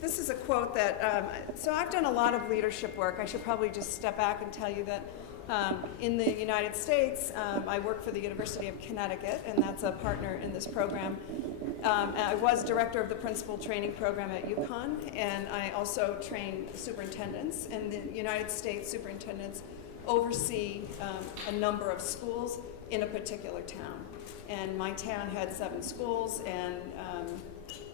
This is a quote that, so I've done a lot of leadership work. I should probably just step back and tell you that in the United States, I work for the University of Connecticut, and that's a partner in this program. I was director of the principal training program at UConn, and I also train superintendents. In the United States, superintendents oversee a number of schools in a particular town. And my town had 7 schools, and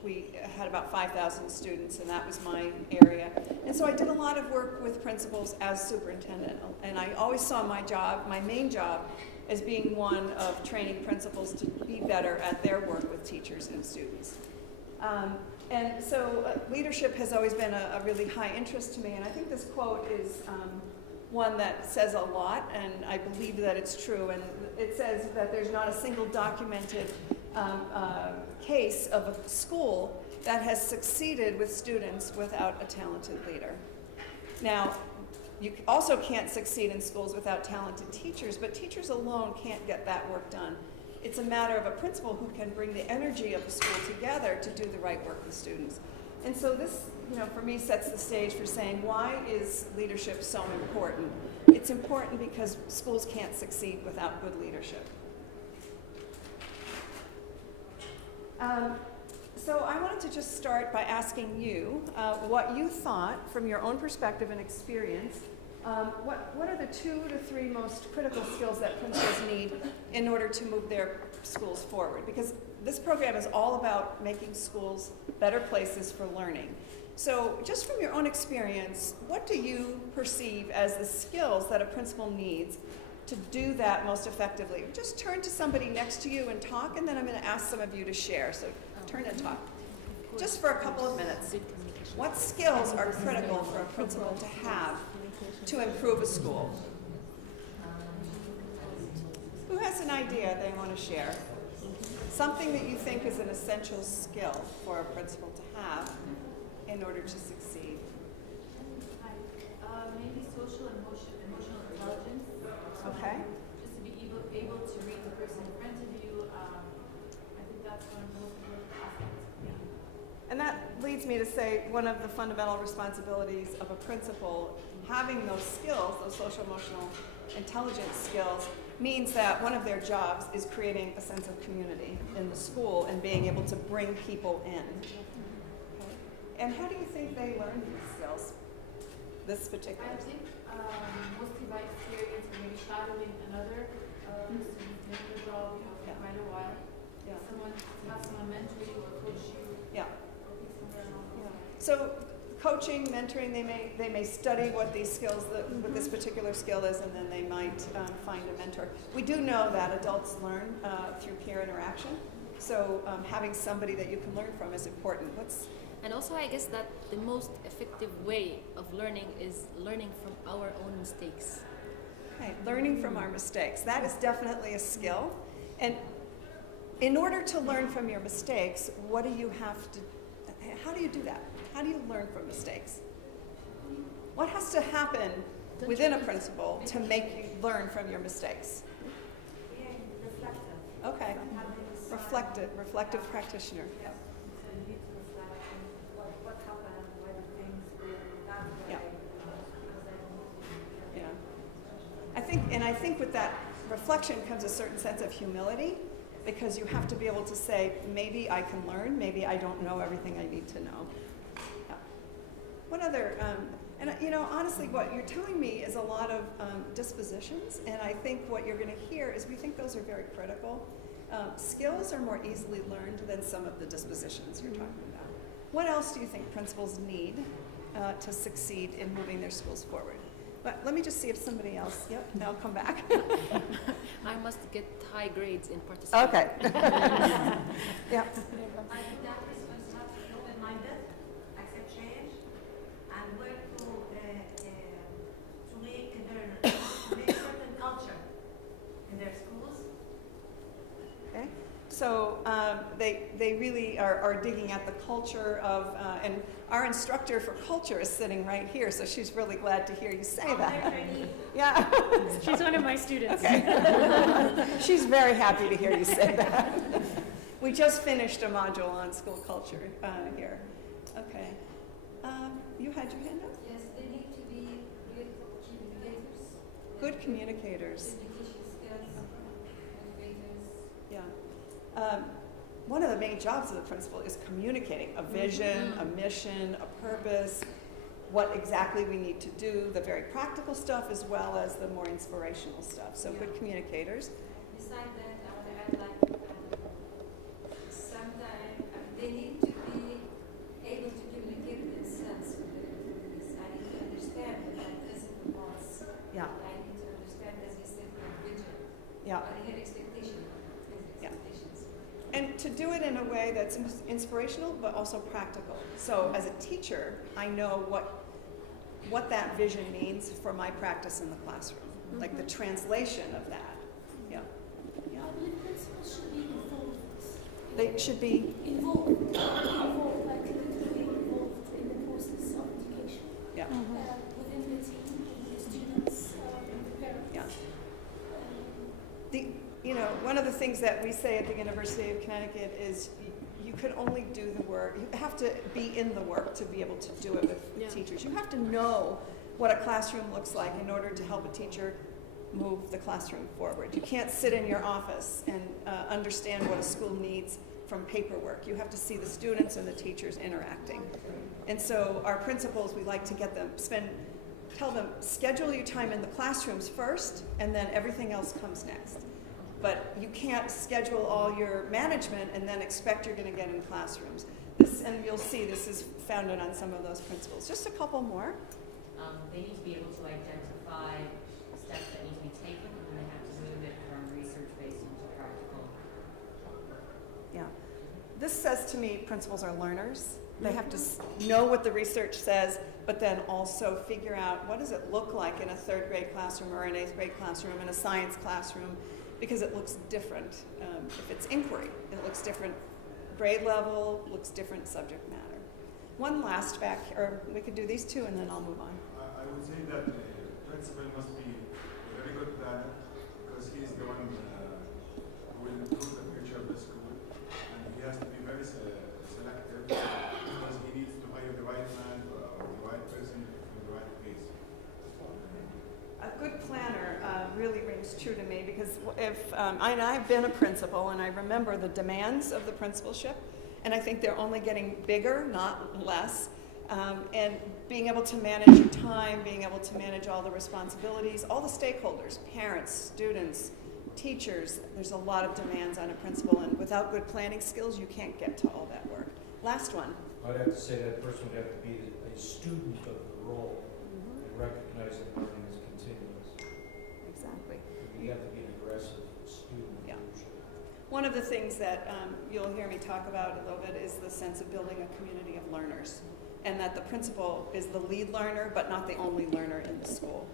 we had about 5,000 students, and that was my area. And so I did a lot of work with principals as superintendent, and I always saw my job, my main job, as being one of training principals to be better at their work with teachers and students. And so leadership has always been a really high interest to me, and I think this quote is one that says a lot, and I believe that it's true. And it says that there's not a single documented case of a school that has succeeded with students without a talented leader. Now, you also can't succeed in schools without talented teachers, but teachers alone can't get that work done. It's a matter of a principal who can bring the energy of the school together to do the right work with students. And so this, for me, sets the stage for saying, why is leadership so important? It's important because schools can't succeed without good leadership. So I wanted to just start by asking you what you thought from your own perspective and experience. What are the 2 to 3 most critical skills that principals need in order to move their schools forward? Because this program is all about making schools better places for learning. So just from your own experience, what do you perceive as the skills that a principal needs to do that most effectively? Just turn to somebody next to you and talk, and then I'm going to ask some of you to share. So turn and talk. Just for a couple of minutes. What skills are critical for a principal to have to improve a school? Who has an idea they want to share? Something that you think is an essential skill for a principal to have in order to succeed. Maybe social and emotional intelligence. Okay. Just to be able to read the person in front of you. I think that's one of the most important aspects for me. And that leads me to say one of the fundamental responsibilities of a principal, having those skills, those social emotional intelligence skills, means that one of their jobs is creating a sense of community in the school and being able to bring people in. Okay. And how do you think they learn these skills? This particular. I think mostly by experience or maybe shadowing another student in the job for quite a while. Yeah. Have someone mentor you or coach you. Yeah. So coaching, mentoring, they may study what these skills, what this particular skill is, and then they might find a mentor. We do know that adults learn through peer interaction, so having somebody that you can learn from is important. And also, I guess that the most effective way of learning is learning from our own mistakes. Okay, learning from our mistakes. That is definitely a skill. And in order to learn from your mistakes, what do you have to, how do you do that? How do you learn from mistakes? What has to happen within a principal to make you learn from your mistakes? Okay. Reflective practitioner. Yep. Yeah. I think with that reflection comes a certain sense of humility, because you have to be able to say, maybe I can learn, maybe I don't know everything I need to know. Yeah. What other, honestly, what you're telling me is a lot of dispositions, and I think what you're going to hear is we think those are very critical. Skills are more easily learned than some of the dispositions you're talking about. What else do you think principals need to succeed in moving their schools forward? But let me just see if somebody else, yep, I'll come back. I must get high grades in participation. Okay. Yeah. I think that is going to have to be open-minded, accept change, and work to make certain culture in their schools. Okay. So they really are digging at the culture of, and our instructor for culture is sitting right here, so she's really glad to hear you say that. Yeah. She's one of my students. Okay. She's very happy to hear you say that. We just finished a module on school culture here. Okay. You had your hand up? Yes, they need to be good communicators. Good communicators. Communication skills, motivators. Yeah. One of the main jobs of the principal is communicating a vision, a mission, a purpose, what exactly we need to do, the very practical stuff as well as the more inspirational stuff. So good communicators. Besides that, I want to add like sometimes they need to be able to communicate themselves with the employees. I need to understand that I'm the boss. Yeah. I need to understand, as you said, the vision. Yeah. I have expectations. Yeah. Expectations. And to do it in a way that's inspirational but also practical. So as a teacher, I know what that vision means for my practice in the classroom, like the translation of that. Yeah. Yeah. I believe principals should be involved. They should be, Involved, like literally involved in the process of education. yeah, Within the team, with the students, with the parents. yeah. One of the things that we say at the University of Connecticut is you could only do the work, you have to be in the work to be able to do it with teachers. You have to know what a classroom looks like in order to help a teacher move the classroom forward. You can't sit in your office and understand what a school needs from paperwork. You have to see the students and the teachers interacting. And so our principals, we like to get them, tell them, schedule your time in the classrooms first, and then everything else comes next. But you can't schedule all your management and then expect you're going to get in classrooms. And you'll see this is founded on some of those principles. Just a couple more. They need to be able to identify steps that need to be taken, and then they have to move it from research-based into practical. Yeah. This says to me principals are learners. They have to know what the research says, but then also figure out what does it look like in a third grade classroom or an eighth grade classroom, in a science classroom, because it looks different. If it's inquiry, it looks different grade level, looks different subject matter. One last or we could do these two and then I'll move on. I would say that the principal must be a very good planner because he is the one who will improve the future of the school, and he has to be very selective because he needs to hire the right man or the right person in the right place. A good planner really rings true to me because I've been a principal and I remember the demands of the principalship, and I think they're only getting bigger, not less. And being able to manage your time, being able to manage all the responsibilities, all the stakeholders, parents, students, teachers, there's a lot of demands on a principal, and without good planning skills, you can't get to all that work. Last one. I'd have to say that person would have to be a student of the role and recognize that learning is continuous. Exactly. You have to be an aggressive student. Yeah. One of the things that you'll hear me talk about a little bit is the sense of building a community of learners, and that the principal is the lead learner, but not the only learner in the school.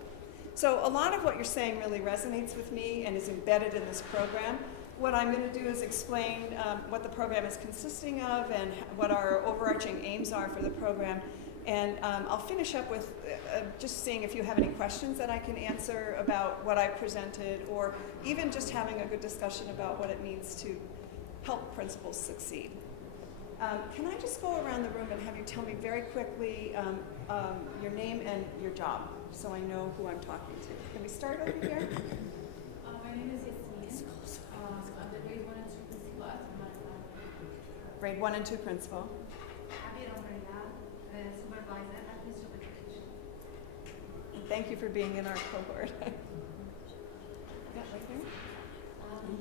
So a lot of what you're saying really resonates with me and is embedded in this program. What I'm going to do is explain what the program is consisting of and what our overarching aims are for the program. And I'll finish up with just seeing if you have any questions that I can answer about what I presented, or even just having a good discussion about what it means to help principals succeed. Can I just go around the room and have you tell me very quickly your name and your job, so I know who I'm talking to? Can we start over here? My name is Yasmin. I'm the grade 1 and 2 principal at my Grade 1 and 2 principal. Abir Omriya, supervisor at Ministry of Education. And thank you for being in our cohort. Yeah, right here. I'm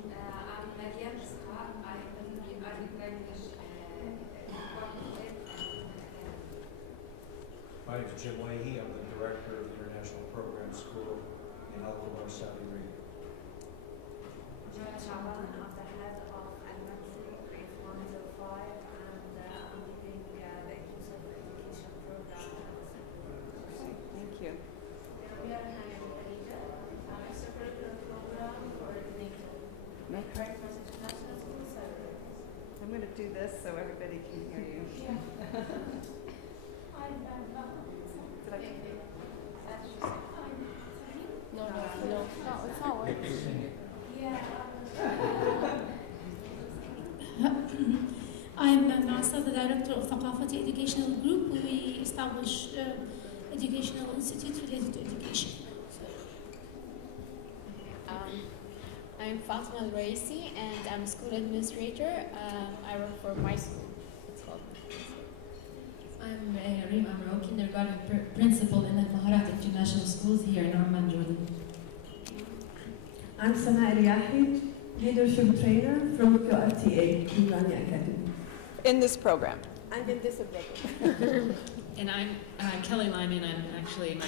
Maryam Isra. I'm the Arabic language My name is Jim Leahy. I'm the director of the International Program School in Al Kuwait, Saudi Arabia. Joanna Shaban, I'm the head of elementary grades 1 to 5, and I'm leading the inclusive education program. Thank you. We are having an extracurricular program coordinator. Okay. For international school service. I'm going to do this so everybody can hear you. Did I- No, it's not working. I'm Nasa, the director of Thaqafati Educational Group. We establish educational institutes related to education. I'm Fatima Al-Raisi and I'm a school administrator. I work for my school. It's called. I'm Reem Amro, kindergarten principal in Al-Maharat International Schools here in Amman, Jordan. I'm Sana Eliahi, leadership trainer from QRTA, Imrani Academy. In this program. And in this program. And I'm Kelly Lyman. My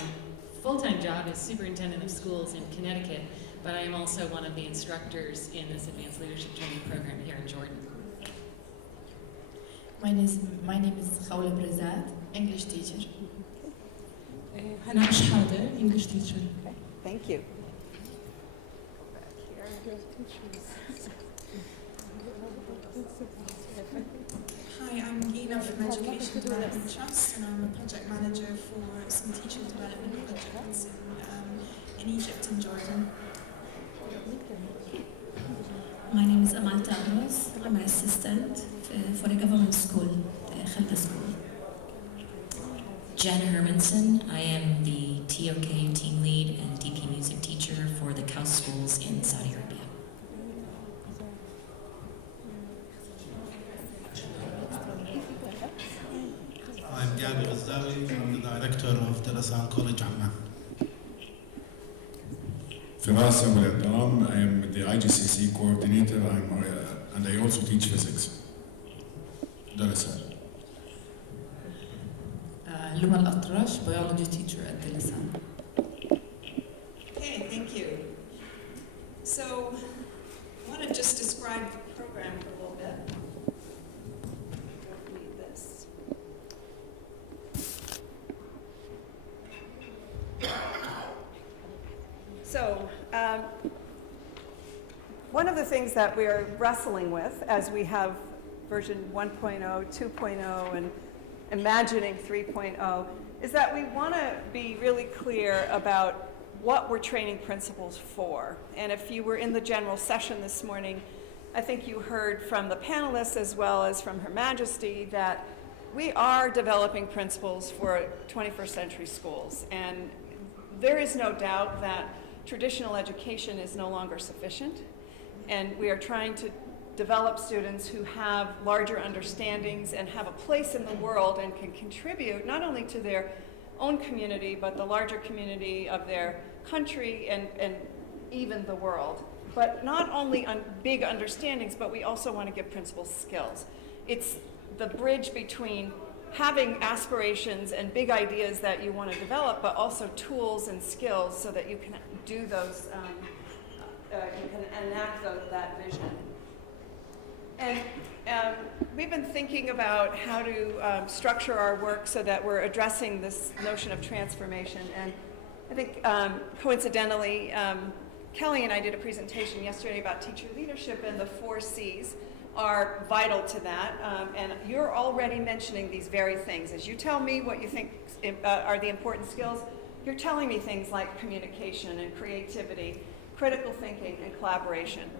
full-time job is superintendent of schools in Connecticut, but I am also one of the instructors in this advanced leadership training program here in Jordan. My name is Khawla Brazad, English teacher. Hana Shhader, English teacher. Okay, thank you. Hi, I'm Gina from Education Development Trust, and I'm a project manager for some teaching development projects in Egypt and Jordan. My name is Amal Tagros. I'm an assistant for a government school, Khalda School. Jen Hermanson. I am the TOK team lead and DP music teacher for the Kaus schools in Saudi Arabia. I'm Gabi Ghazawi. I'm the director of Darasan College Amman. Firas Amadam, I am the IGCC coordinator and I also teach physics. Darasan. Luma Al-Atrash, biology teacher at Darasan. Okay, thank you. So, I want to just describe the program a little bit. Read this. So, one of the things that we're wrestling with as we have version 1.0, 2.0, and imagining 3.0 is that we want to be really clear about what we're training principals for. And if you were in the general session this morning, I think you heard from the panelists as well as from Her Majesty that we are developing principles for 21st century schools. And there is no doubt that traditional education is no longer sufficient. And we are trying to develop students who have larger understandings and have a place in the world and can contribute not only to their own community, but the larger community of their country and even the world. But not only on big understandings, but we also want to give principals skills. It's the bridge between having aspirations and big ideas that you want to develop, but also tools and skills so that you can do those, you can enact that vision. And we've been thinking about how to structure our work so that we're addressing this notion of transformation. And I think coincidentally, Kelly and I did a presentation yesterday about teacher leadership, and the 4 C's are vital to that. And you're already mentioning these very things. As you tell me what you think are the important skills, you're telling me things like communication and creativity, critical thinking, and collaboration.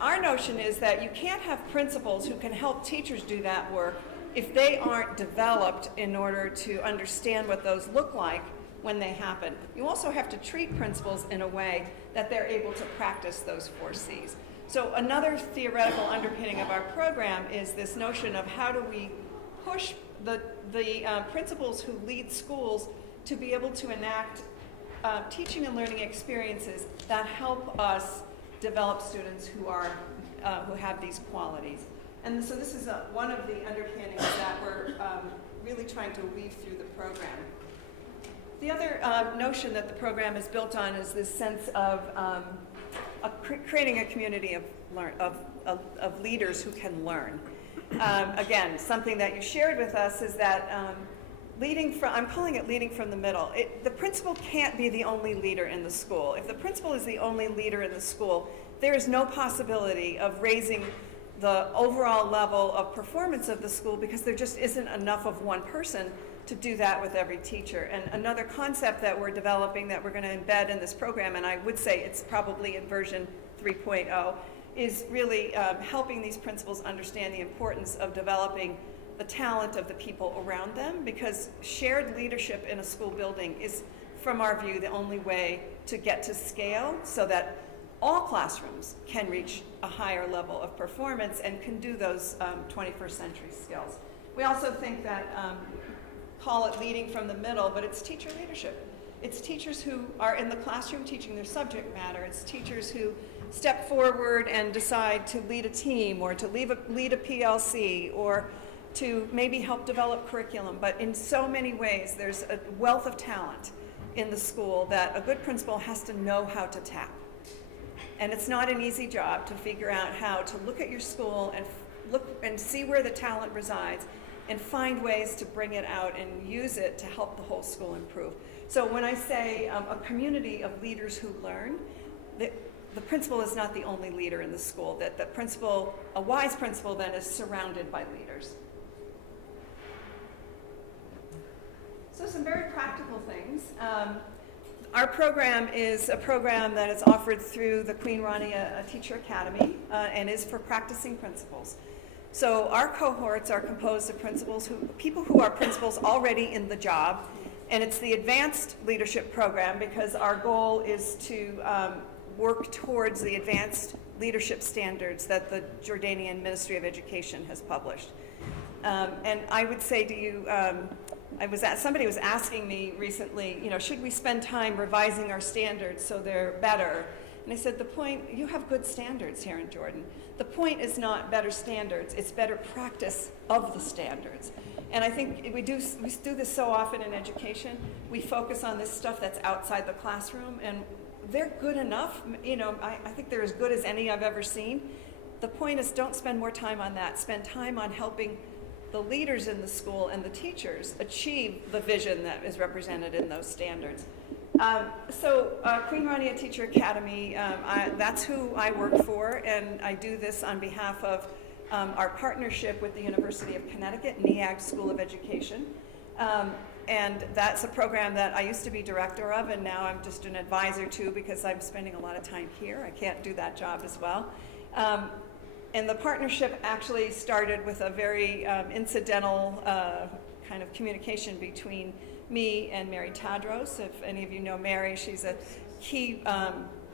Our notion is that you can't have principals who can help teachers do that work if they aren't developed in order to understand what those look like when they happen. You also have to treat principals in a way that they're able to practice those 4 C's. So another theoretical underpinning of our program is this notion of how do we push the principals who lead schools to be able to enact teaching and learning experiences that help us develop students who have these qualities. And so this is one of the underpinnings that we're really trying to weave through the program. The other notion that the program is built on is this sense of creating a community of leaders who can learn. Again, something that you shared with us is that I'm calling it leading from the middle. The principal can't be the only leader in the school. If the principal is the only leader in the school, there is no possibility of raising the overall level of performance of the school because there just isn't enough of one person to do that with every teacher. And another concept that we're developing that we're going to embed in this program, and I would say it's probably in version 3.0, is really helping these principals understand the importance of developing the talent of the people around them, because shared leadership in a school building is, from our view, the only way to get to scale so that all classrooms can reach a higher level of performance and can do those 21st century skills. We also think that, call it leading from the middle, but it's teacher leadership. It's teachers who are in the classroom teaching their subject matter. It's teachers who step forward and decide to lead a team or to lead a PLC or to maybe help develop curriculum. But in so many ways, there's a wealth of talent in the school that a good principal has to know how to tap. And it's not an easy job to figure out how to look at your school and look and see where the talent resides and find ways to bring it out and use it to help the whole school improve. So when I say a community of leaders who learn, the principal is not the only leader in the school, that the principal, a wise principal then is surrounded by leaders. So some very practical things. Our program is a program that is offered through the Queen Rania Teacher Academy and is for practicing principals. So our cohorts are composed of people who are principals already in the job, and it's the advanced leadership program because our goal is to work towards the advanced leadership standards that the Jordanian Ministry of Education has published. And I would say to you, somebody was asking me recently, should we spend time revising our standards so they're better? And I said, you have good standards here in Jordan. The point is not better standards, it's better practice of the standards. And I think we do this so often in education. We focus on this stuff that's outside the classroom, and they're good enough. I think they're as good as any I've ever seen. The point is, don't spend more time on that. Spend time on helping the leaders in the school and the teachers achieve the vision that is represented in those standards. Queen Rania Teacher Academy, that's who I work for, and I do this on behalf of our partnership with the University of Connecticut, NEAG School of Education. And that's a program that I used to be director of, and now I'm just an advisor to because I'm spending a lot of time here. I can't do that job as well. And the partnership actually started with a very incidental kind of communication between me and Mary Tadros. If any of you know Mary, she's a key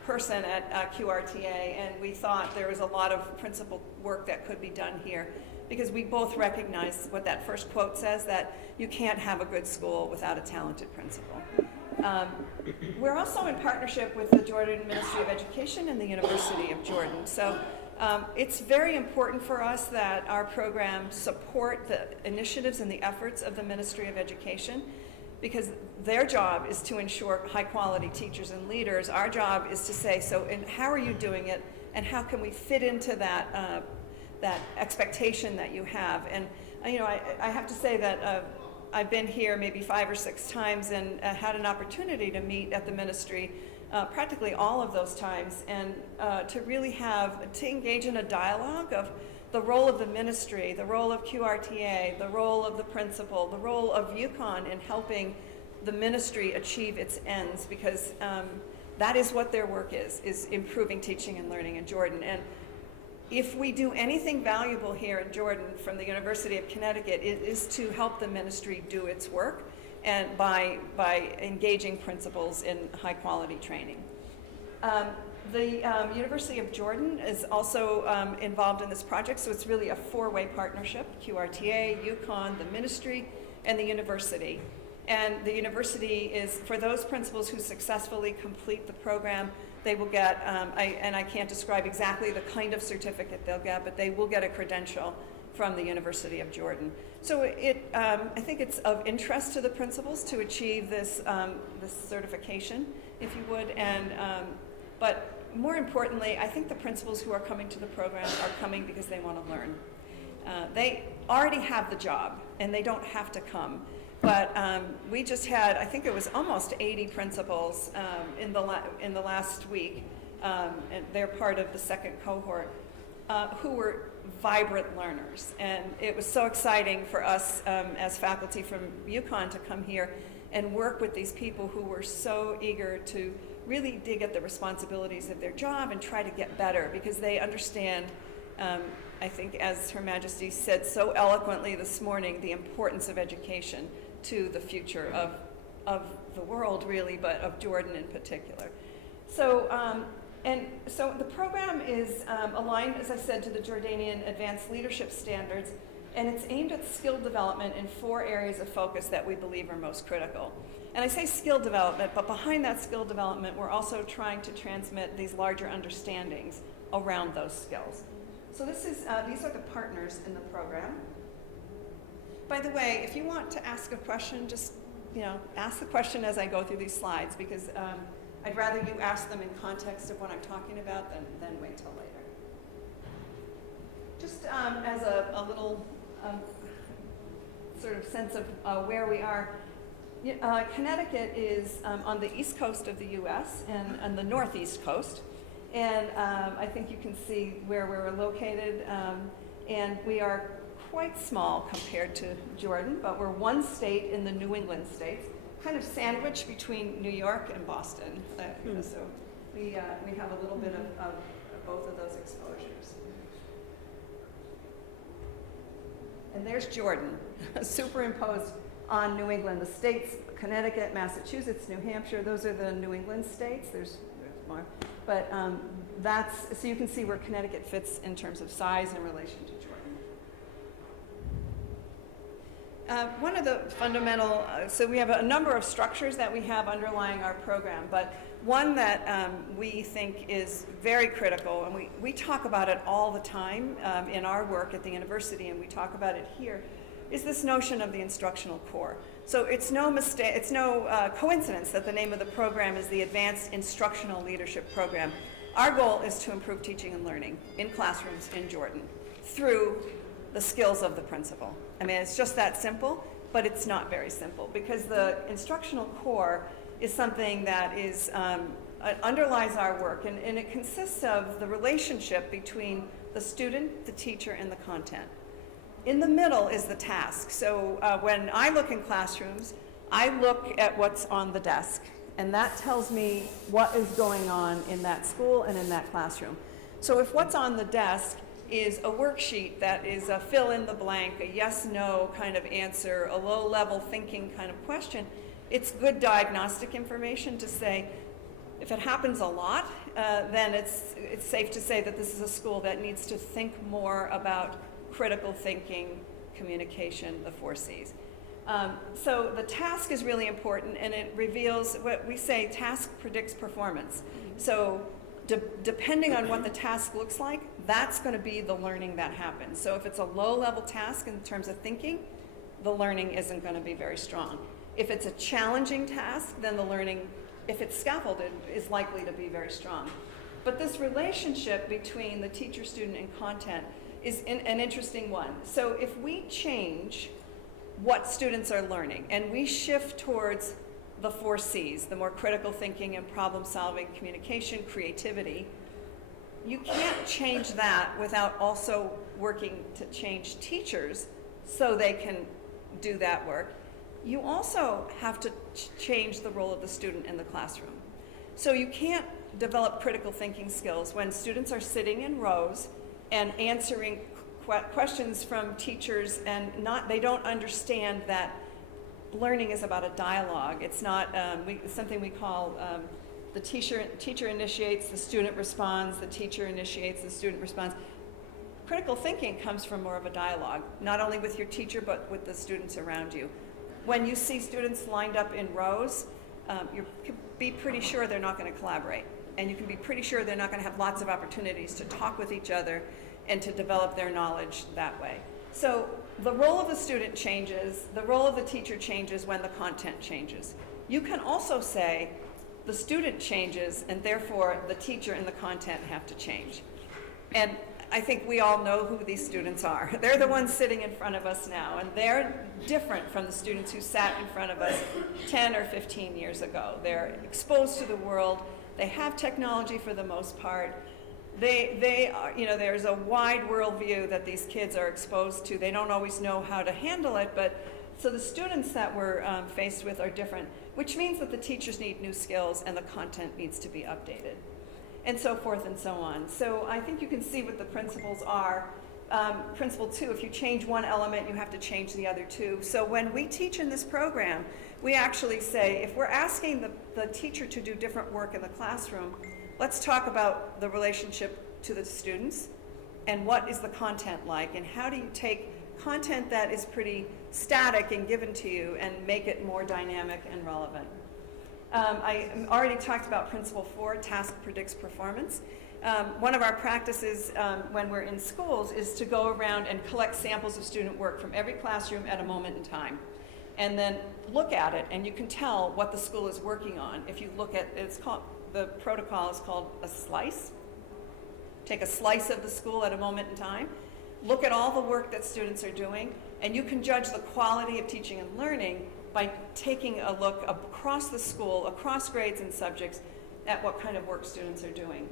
person at QRTA, and we thought there was a lot of principal work that could be done here because we both recognize what that first quote says, that you can't have a good school without a talented principal. We're also in partnership with the Jordan Ministry of Education and the University of Jordan. So it's very important for us that our programs support the initiatives and the efforts of the Ministry of Education, because their job is to ensure high quality teachers and leaders. Our job is to say, and how are you doing it, and how can we fit into that expectation that you have? And I have to say that I've been here maybe 5 or 6 times and had an opportunity to meet at the ministry practically all of those times, and to really to engage in a dialogue of the role of the ministry, the role of QRTA, the role of the principal, the role of UConn in helping the ministry achieve its ends, because that is what their work is improving teaching and learning in Jordan. And if we do anything valuable here in Jordan from the University of Connecticut, it is to help the ministry do its work, and by engaging principals in high quality training. The University of Jordan is also involved in this project, so it's really a 4-way partnership: QRTA, UConn, the ministry, and the university. And the university is, for those principals who successfully complete the program, they will get, and I can't describe exactly the kind of certificate they'll get, but they will get a credential from the University of Jordan. So I think it's of interest to the principals to achieve this certification, if you would, but more importantly, I think the principals who are coming to the program are coming because they want to learn. They already have the job, and they don't have to come. But we just had, I think it was almost 80 principals in the last week, and they're part of the second cohort, who were vibrant learners. And it was so exciting for us as faculty from UConn to come here and work with these people who were so eager to really dig at the responsibilities of their job and try to get better because they understand, I think as Her Majesty said so eloquently this morning, the importance of education to the future of the world really, but of Jordan in particular. So, so the program is aligned, as I said, to the Jordanian Advanced Leadership Standards, and it's aimed at skill development in 4 areas of focus that we believe are most critical. And I say skill development, but behind that skill development, we're also trying to transmit these larger understandings around those skills. So this is, these are the partners in the program. By the way, if you want to ask a question, just ask the question as I go through these slides, because I'd rather you ask them in context of what I'm talking about than wait till later. Just as a little sort of sense of where we are, Connecticut is on the east coast of the U.S. and on the northeast coast. And I think you can see where we're located. And we are quite small compared to Jordan, but we're one state in the New England states, kind of sandwiched between New York and Boston. So we have a little bit of both of those exposures. And there's Jordan, superimposed on New England. The states, Connecticut, Massachusetts, New Hampshire, those are the New England states. There's more. But so you can see where Connecticut fits in terms of size in relation to Jordan. One of the fundamental, so we have a number of structures that we have underlying our program, but one that we think is very critical, and we talk about it all the time in our work at the university, and we talk about it here, is this notion of the instructional core. So it's no mistake, it's no coincidence that the name of the program is the Advanced Instructional Leadership Program. Our goal is to improve teaching and learning in classrooms in Jordan through the skills of the principal. I mean, it's just that simple, but it's not very simple, because the instructional core is something that is underlies our work, and it consists of the relationship between the student, the teacher, and the content. In the middle is the task. So when I look in classrooms, I look at what's on the desk, and that tells me what is going on in that school and in that classroom. So if what's on the desk is a worksheet that is a fill in the blank, a yes/no kind of answer, a low-level thinking kind of question, it's good diagnostic information to say, if it happens a lot, then it's safe to say that this is a school that needs to think more about critical thinking, communication, the 4 C's. So the task is really important, and it reveals what we say, task predicts performance. So depending on what the task looks like, that's going to be the learning that happens. So if it's a low-level task in terms of thinking, the learning isn't going to be very strong. If it's a challenging task, then the learning, if it's scaffolded, is likely to be very strong. But this relationship between the teacher, student, and content is an interesting one. So if we change what students are learning and we shift towards the 4 C's, the more critical thinking and problem solving, communication, creativity, you can't change that without also working to change teachers so they can do that work. You also have to change the role of the student in the classroom. So you can't develop critical thinking skills when students are sitting in rows and answering questions from teachers, and they don't understand that learning is about a dialogue. It's not something we call the teacher initiates, the student responds, the teacher initiates, the student responds. Critical thinking comes from more of a dialogue, not only with your teacher, but with the students around you. When you see students lined up in rows, you can be pretty sure they're not going to collaborate. And you can be pretty sure they're not going to have lots of opportunities to talk with each other and to develop their knowledge that way. So the role of the student changes, the role of the teacher changes when the content changes. You can also say the student changes, and therefore the teacher and the content have to change. And I think we all know who these students are. They're the ones sitting in front of us now, and they're different from the students who sat in front of us 10 or 15 years ago. They're exposed to the world. They have technology for the most part. They are, there's a wide worldview that these kids are exposed to. They don't always know how to handle it, but So the students that we're faced with are different, which means that the teachers need new skills and the content needs to be updated, and so forth and so on. So I think you can see what the principles are. Principle 2, if you change one element, you have to change the other two. So when we teach in this program, we actually say, if we're asking the teacher to do different work in the classroom, let's talk about the relationship to the students and what is the content like, and how do you take content that is pretty static and given to you and make it more dynamic and relevant. I already talked about Principle 4, task predicts performance. One of our practices when we're in schools is to go around and collect samples of student work from every classroom at a moment in time, and then look at it, and you can tell what the school is working on. If you look at, the protocol is called a slice. Take a slice of the school at a moment in time, look at all the work that students are doing, and you can judge the quality of teaching and learning by taking a look across the school, across grades and subjects, at what kind of work students are doing.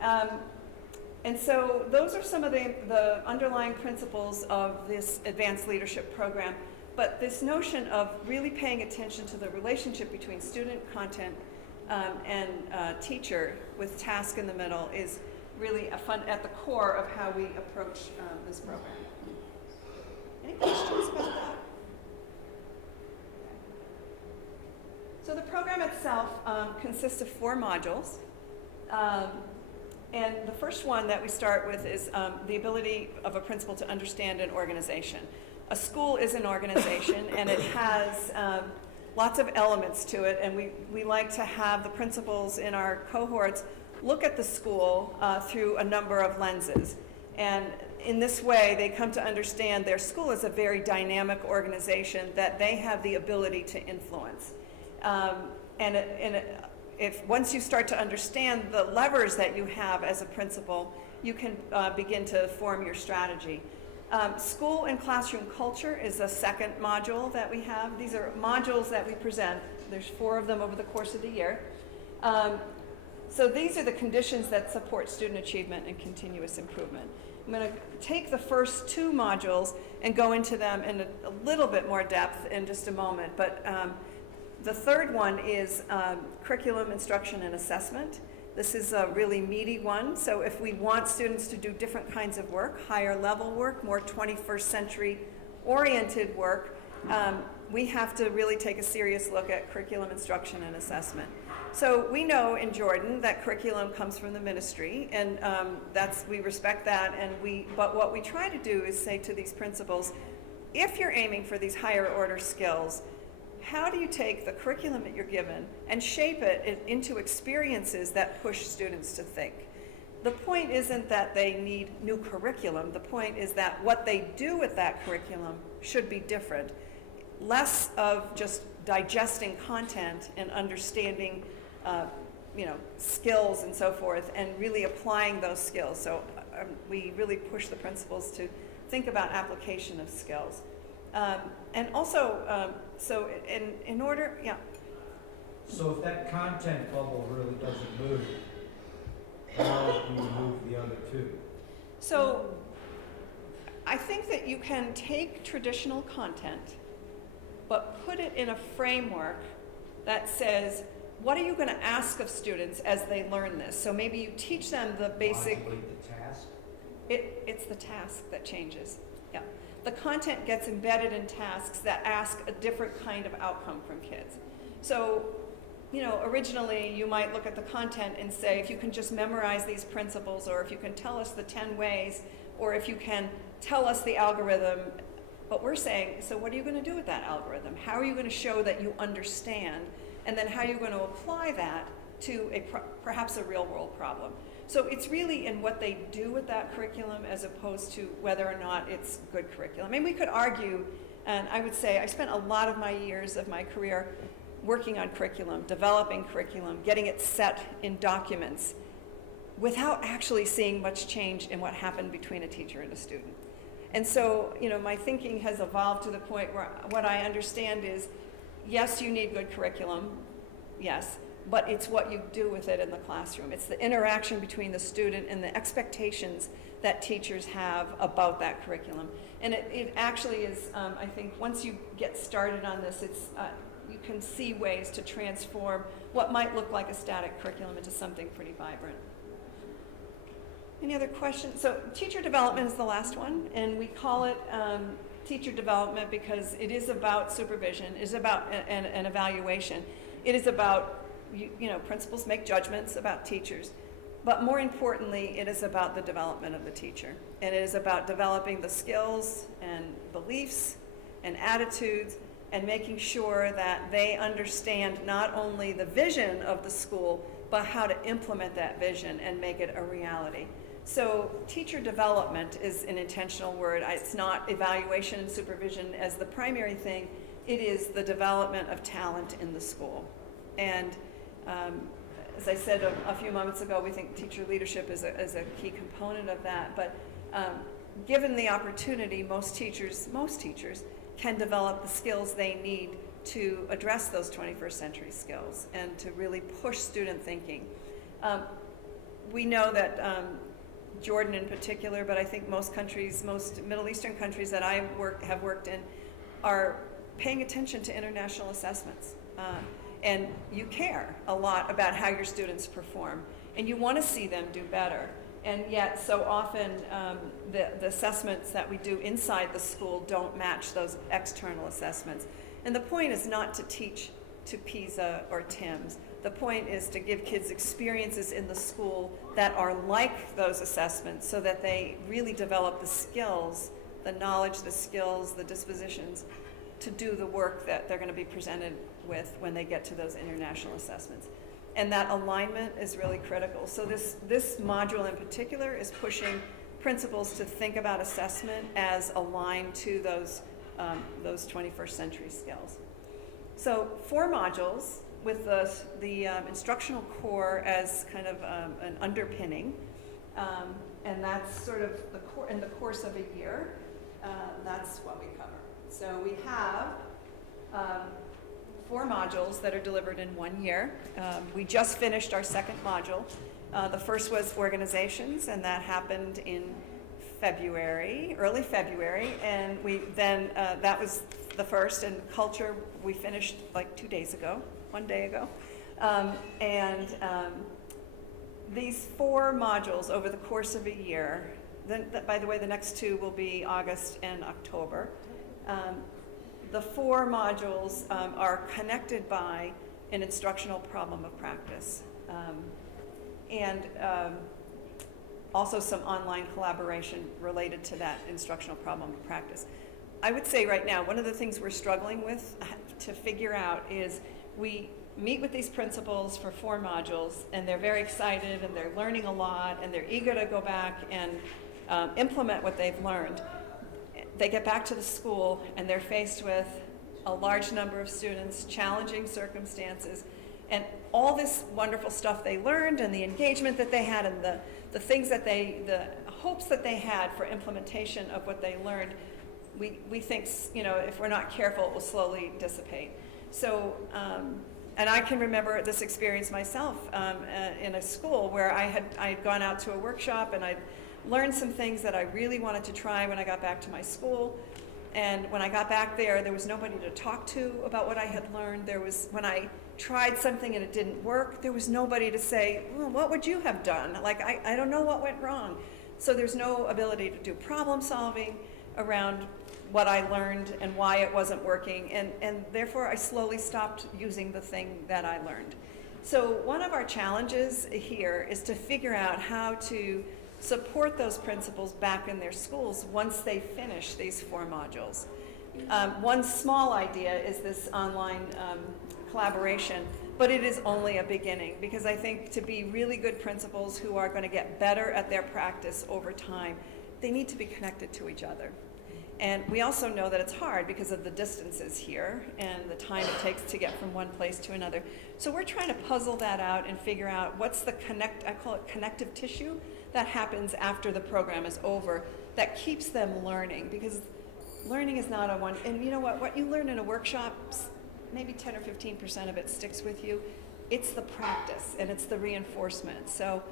And so those are some of the underlying principles of this advanced leadership program. But this notion of really paying attention to the relationship between student, content, and teacher with task in the middle is really at the core of how we approach this program. Any questions about that? So the program itself consists of 4 modules. And the first one that we start with is the ability of a principal to understand an organization. A school is an organization, and it has lots of elements to it, and we like to have the principals in our cohorts look at the school through a number of lenses. And in this way, they come to understand their school is a very dynamic organization that they have the ability to influence. If once you start to understand the levers that you have as a principal, you can begin to form your strategy. School and classroom culture is a second module that we have. These are modules that we present. There's 4 of them over the course of the year. So these are the conditions that support student achievement and continuous improvement. I'm going to take the first 2 modules and go into them in a little bit more depth in just a moment. But the third one is curriculum, instruction, and assessment. This is a really meaty one. So if we want students to do different kinds of work, higher level work, more 21st century oriented work, we have to really take a serious look at curriculum, instruction, and assessment. So we know in Jordan that curriculum comes from the ministry, and we respect that. But what we try to do is say to these principals, if you're aiming for these higher order skills, how do you take the curriculum that you're given and shape it into experiences that push students to think? The point isn't that they need new curriculum. The point is that what they do with that curriculum should be different. Less of just digesting content and understanding skills and so forth, and really applying those skills. So we really push the principals to think about application of skills. And also, so in order, yeah. So if that content bubble really doesn't move, how do you move the other 2? So I think that you can take traditional content, but put it in a framework that says, what are you going to ask of students as they learn this? So maybe you teach them the basic... Possibly the task? It's the task that changes. Yeah. The content gets embedded in tasks that ask a different kind of outcome from kids. So, originally you might look at the content and say, if you can just memorize these principles, or if you can tell us the 10 ways, or if you can tell us the algorithm. But we're saying, so what are you going to do with that algorithm? How are you going to show that you understand? And then how are you going to apply that to perhaps a real world problem? So it's really in what they do with that curriculum as opposed to whether or not it's good curriculum. I mean, we could argue, and I would say I spent a lot of my years of my career working on curriculum, developing curriculum, getting it set in documents without actually seeing much change in what happened between a teacher and a student. And so, my thinking has evolved to the point where what I understand is, yes, you need good curriculum, yes, but it's what you do with it in the classroom. It's the interaction between the student and the expectations that teachers have about that curriculum. And it actually is, I think, once you get started on this, you can see ways to transform what might look like a static curriculum into something pretty vibrant. Any other questions? So teacher development is the last one, and we call it teacher development because it is about supervision, it is about an evaluation. It is about, principals make judgments about teachers. But more importantly, it is about the development of the teacher. And it is about developing the skills and beliefs and attitudes and making sure that they understand not only the vision of the school, but how to implement that vision and make it a reality. So teacher development is an intentional word. It's not evaluation and supervision as the primary thing. It is the development of talent in the school. And as I said a few moments ago, we think teacher leadership is a key component of that. But given the opportunity, most teachers can develop the skills they need to address those 21st century skills and to really push student thinking. We know that Jordan in particular, but I think most countries, most Middle Eastern countries that I have worked in are paying attention to international assessments. And you care a lot about how your students perform, and you want to see them do better. And yet, so often, the assessments that we do inside the school don't match those external assessments. And the point is not to teach to PISA or TIMSS. The point is to give kids experiences in the school that are like those assessments so that they really develop the skills, the knowledge, the skills, the dispositions to do the work that they're going to be presented with when they get to those international assessments. And that alignment is really critical. So this module in particular is pushing principals to think about assessment as aligned to those 21st century skills. So 4 modules with the instructional core as kind of an underpinning, and that's sort of in the course of a year. That's what we cover. So we have 4 modules that are delivered in 1 year. We just finished our second module. The first was organizations, and that happened in February, early February, and that was the first. And culture we finished like 2 days ago, 1 day ago. These 4 modules over the course of a year. By the way, the next 2 will be August and October. The 4 modules are connected by an instructional problem of practice, and also some online collaboration related to that instructional problem of practice. I would say right now, one of the things we're struggling with to figure out is we meet with these principals for 4 modules, and they're very excited, and they're learning a lot, and they're eager to go back and implement what they've learned. They get back to the school and they're faced with a large number of students, challenging circumstances, and all this wonderful stuff they learned and the engagement that they had and the things that the hopes that they had for implementation of what they learned, we think, if we're not careful, it will slowly dissipate. So, and I can remember this experience myself in a school where I had gone out to a workshop and I'd learned some things that I really wanted to try when I got back to my school. And when I got back there was nobody to talk to about what I had learned. When I tried something and it didn't work, there was nobody to say, well, what would you have done? Like, I don't know what went wrong. So there's no ability to do problem solving around what I learned and why it wasn't working. And therefore, I slowly stopped using the thing that I learned. So one of our challenges here is to figure out how to support those principals back in their schools once they finish these 4 modules. One small idea is this online collaboration, but it is only a beginning, because I think to be really good principals who are going to get better at their practice over time, they need to be connected to each other. And we also know that it's hard because of the distances here and the time it takes to get from one place to another. So we're trying to puzzle that out and figure out what's the I call it connective tissue, that happens after the program is over that keeps them learning, because learning is not a one, and you know what you learn in a workshop, maybe 10 or 15% of it sticks with you. It's the practice and it's the reinforcement. So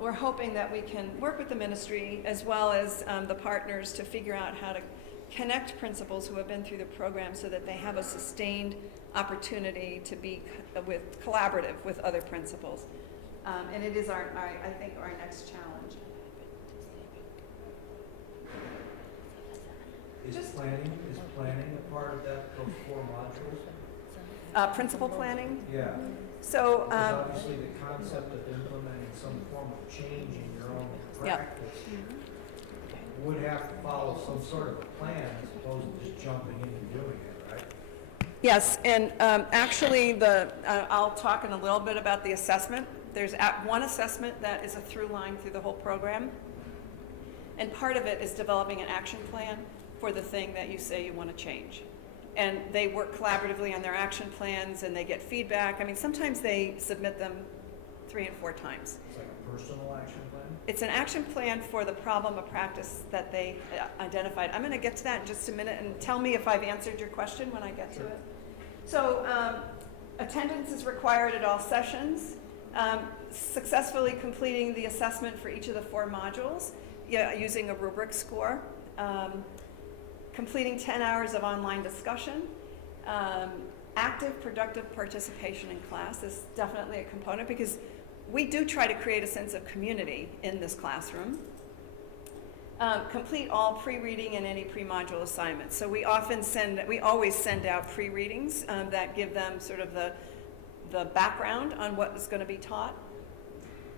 we're hoping that we can work with the ministry as well as the partners to figure out how to connect principals who have been through the program so that they have a sustained opportunity to be collaborative with other principals. And it is I think our next challenge. Is planning a part of those 4 modules? Principal planning? Yeah. So Because obviously the concept of implementing some form of change in your own practice would have to follow some sort of a plan as opposed to just jumping in and doing it, right? Yes, and actually I'll talk in a little bit about the assessment. There's one assessment that is a through line through the whole program, and part of it is developing an action plan for the thing that you say you want to change. And they work collaboratively on their action plans, and they get feedback. I mean, sometimes they submit them 3 and 4 times. It's like a personal action plan? It's an action plan for the problem of practice that they identified. I'm going to get to that in just a minute, and tell me if I've answered your question when I get to it. So attendance is required at all sessions. Successfully completing the assessment for each of the 4 modules using a rubric score. Completing 10 hours of online discussion. Active, productive participation in class is definitely a component because we do try to create a sense of community in this classroom. Complete all pre-reading and any pre-module assignments. So we always send out pre-readings that give them sort of the background on what is going to be taught.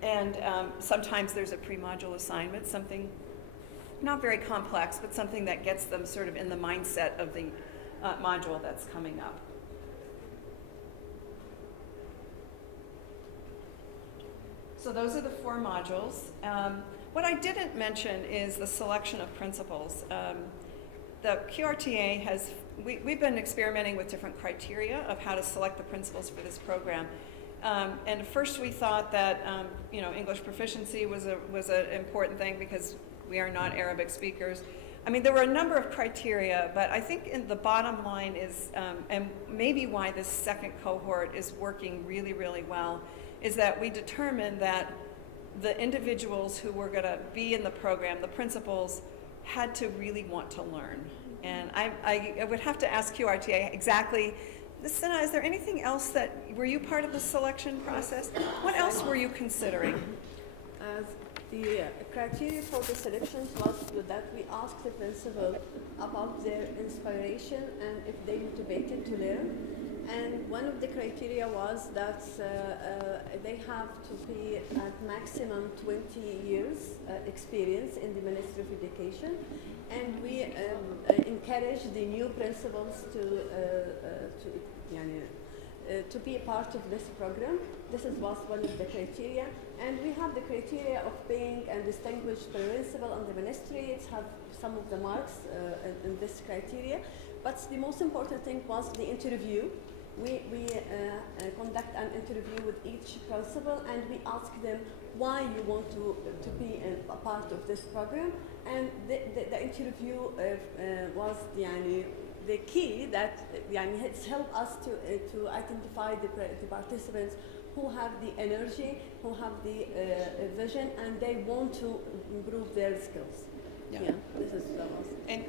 And sometimes there's a pre-module assignment, something not very complex, but something that gets them sort of in the mindset of the module that's coming up. So those are the 4 modules. What I didn't mention is the selection of principals. The QRTA we've been experimenting with different criteria of how to select the principals for this program. And first we thought that English proficiency was an important thing because we are not Arabic speakers. I mean, there were a number of criteria, but I think the bottom line is, and maybe why this second cohort is working really, really well, is that we determined that the individuals who were going to be in the program, the principals, had to really want to learn. And I would have to ask QRTA exactly, Sana, is there anything else were you part of the selection process? What else were you considering? The criteria for the selections was that we asked the principal about their inspiration and if they motivated to learn. And one of the criteria was that they have to be at maximum 20 years experience in the Ministry of Education. And we encourage the new principals to be a part of this program. This was one of the criteria. And we have the criteria of being a distinguished principal on the ministry. It have some of the marks in this criteria. But the most important thing was the interview. We conduct an interview with each principal and we ask them why you want to be a part of this program. And the interview was the key that it's helped us to identify the participants who have the energy, who have the vision, and they want to improve their skills. Yeah, this is what was. And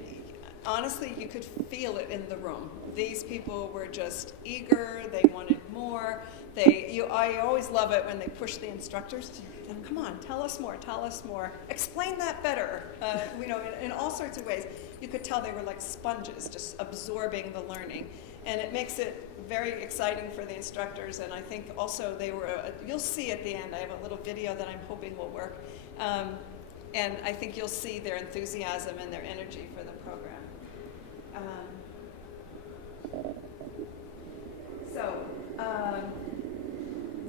honestly, you could feel it in the room. These people were just eager. They wanted more. I always love it when they push the instructors to, come on, tell us more, explain that better. In all sorts of ways. You could tell they were like sponges, just absorbing the learning. And it makes it very exciting for the instructors. And I think also you'll see at the end, I have a little video that I'm hoping will work. And I think you'll see their enthusiasm and their energy for the program.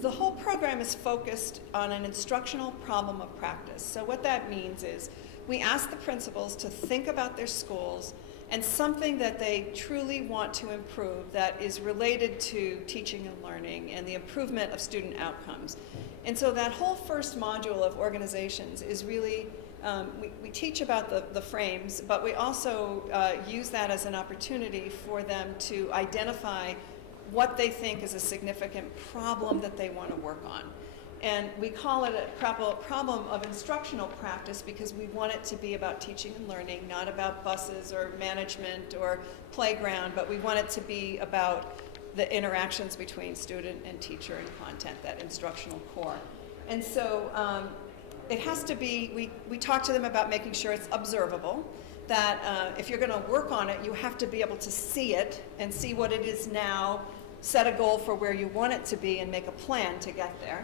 The whole program is focused on an instructional problem of practice. So what that means is we ask the principals to think about their schools and something that they truly want to improve that is related to teaching and learning and the improvement of student outcomes. And so that whole first module of organizations is really, we teach about the frames, but we also use that as an opportunity for them to identify what they think is a significant problem that they want to work on. And we call it a problem of instructional practice because we want it to be about teaching and learning, not about buses or management or playground, but we want it to be about the interactions between student and teacher and content, that instructional core. And so it has to be, we talk to them about making sure it's observable, that if you're going to work on it, you have to be able to see it and see what it is now, set a goal for where you want it to be, and make a plan to get there.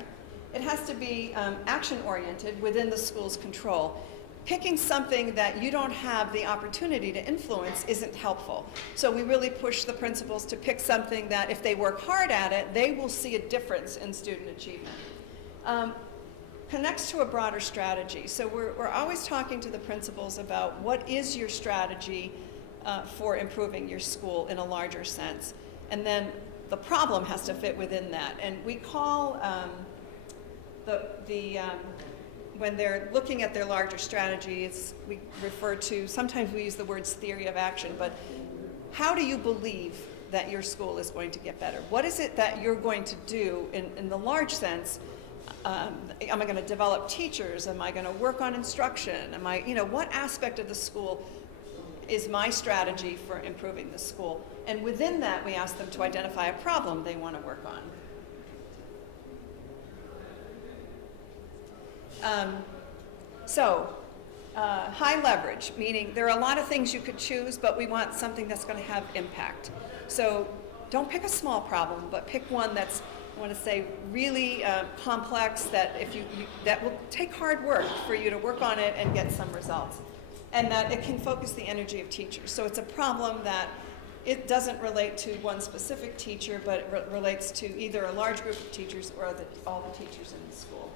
It has to be action-oriented within the school's control. Picking something that you don't have the opportunity to influence isn't helpful. So we really push the principals to pick something that if they work hard at it, they will see a difference in student achievement. Connects to a broader strategy. So we're always talking to the principals about what is your strategy for improving your school in a larger sense. And then the problem has to fit within that. And we call when they're looking at their larger strategy, we refer to, sometimes we use the words theory of action, but how do you believe that your school is going to get better? What is it that you're going to do in the large sense? Am I going to develop teachers? Am I going to work on instruction? Am I, what aspect of the school is my strategy for improving the school? And within that, we ask them to identify a problem they want to work on. High leverage, meaning there are a lot of things you could choose, but we want something that's going to have impact. So don't pick a small problem, but pick one that's, I want to say, really complex, that that will take hard work for you to work on it and get some results. And that it can focus the energy of teachers. So it's a problem that it doesn't relate to one specific teacher, but it relates to either a large group of teachers or all the teachers in the school.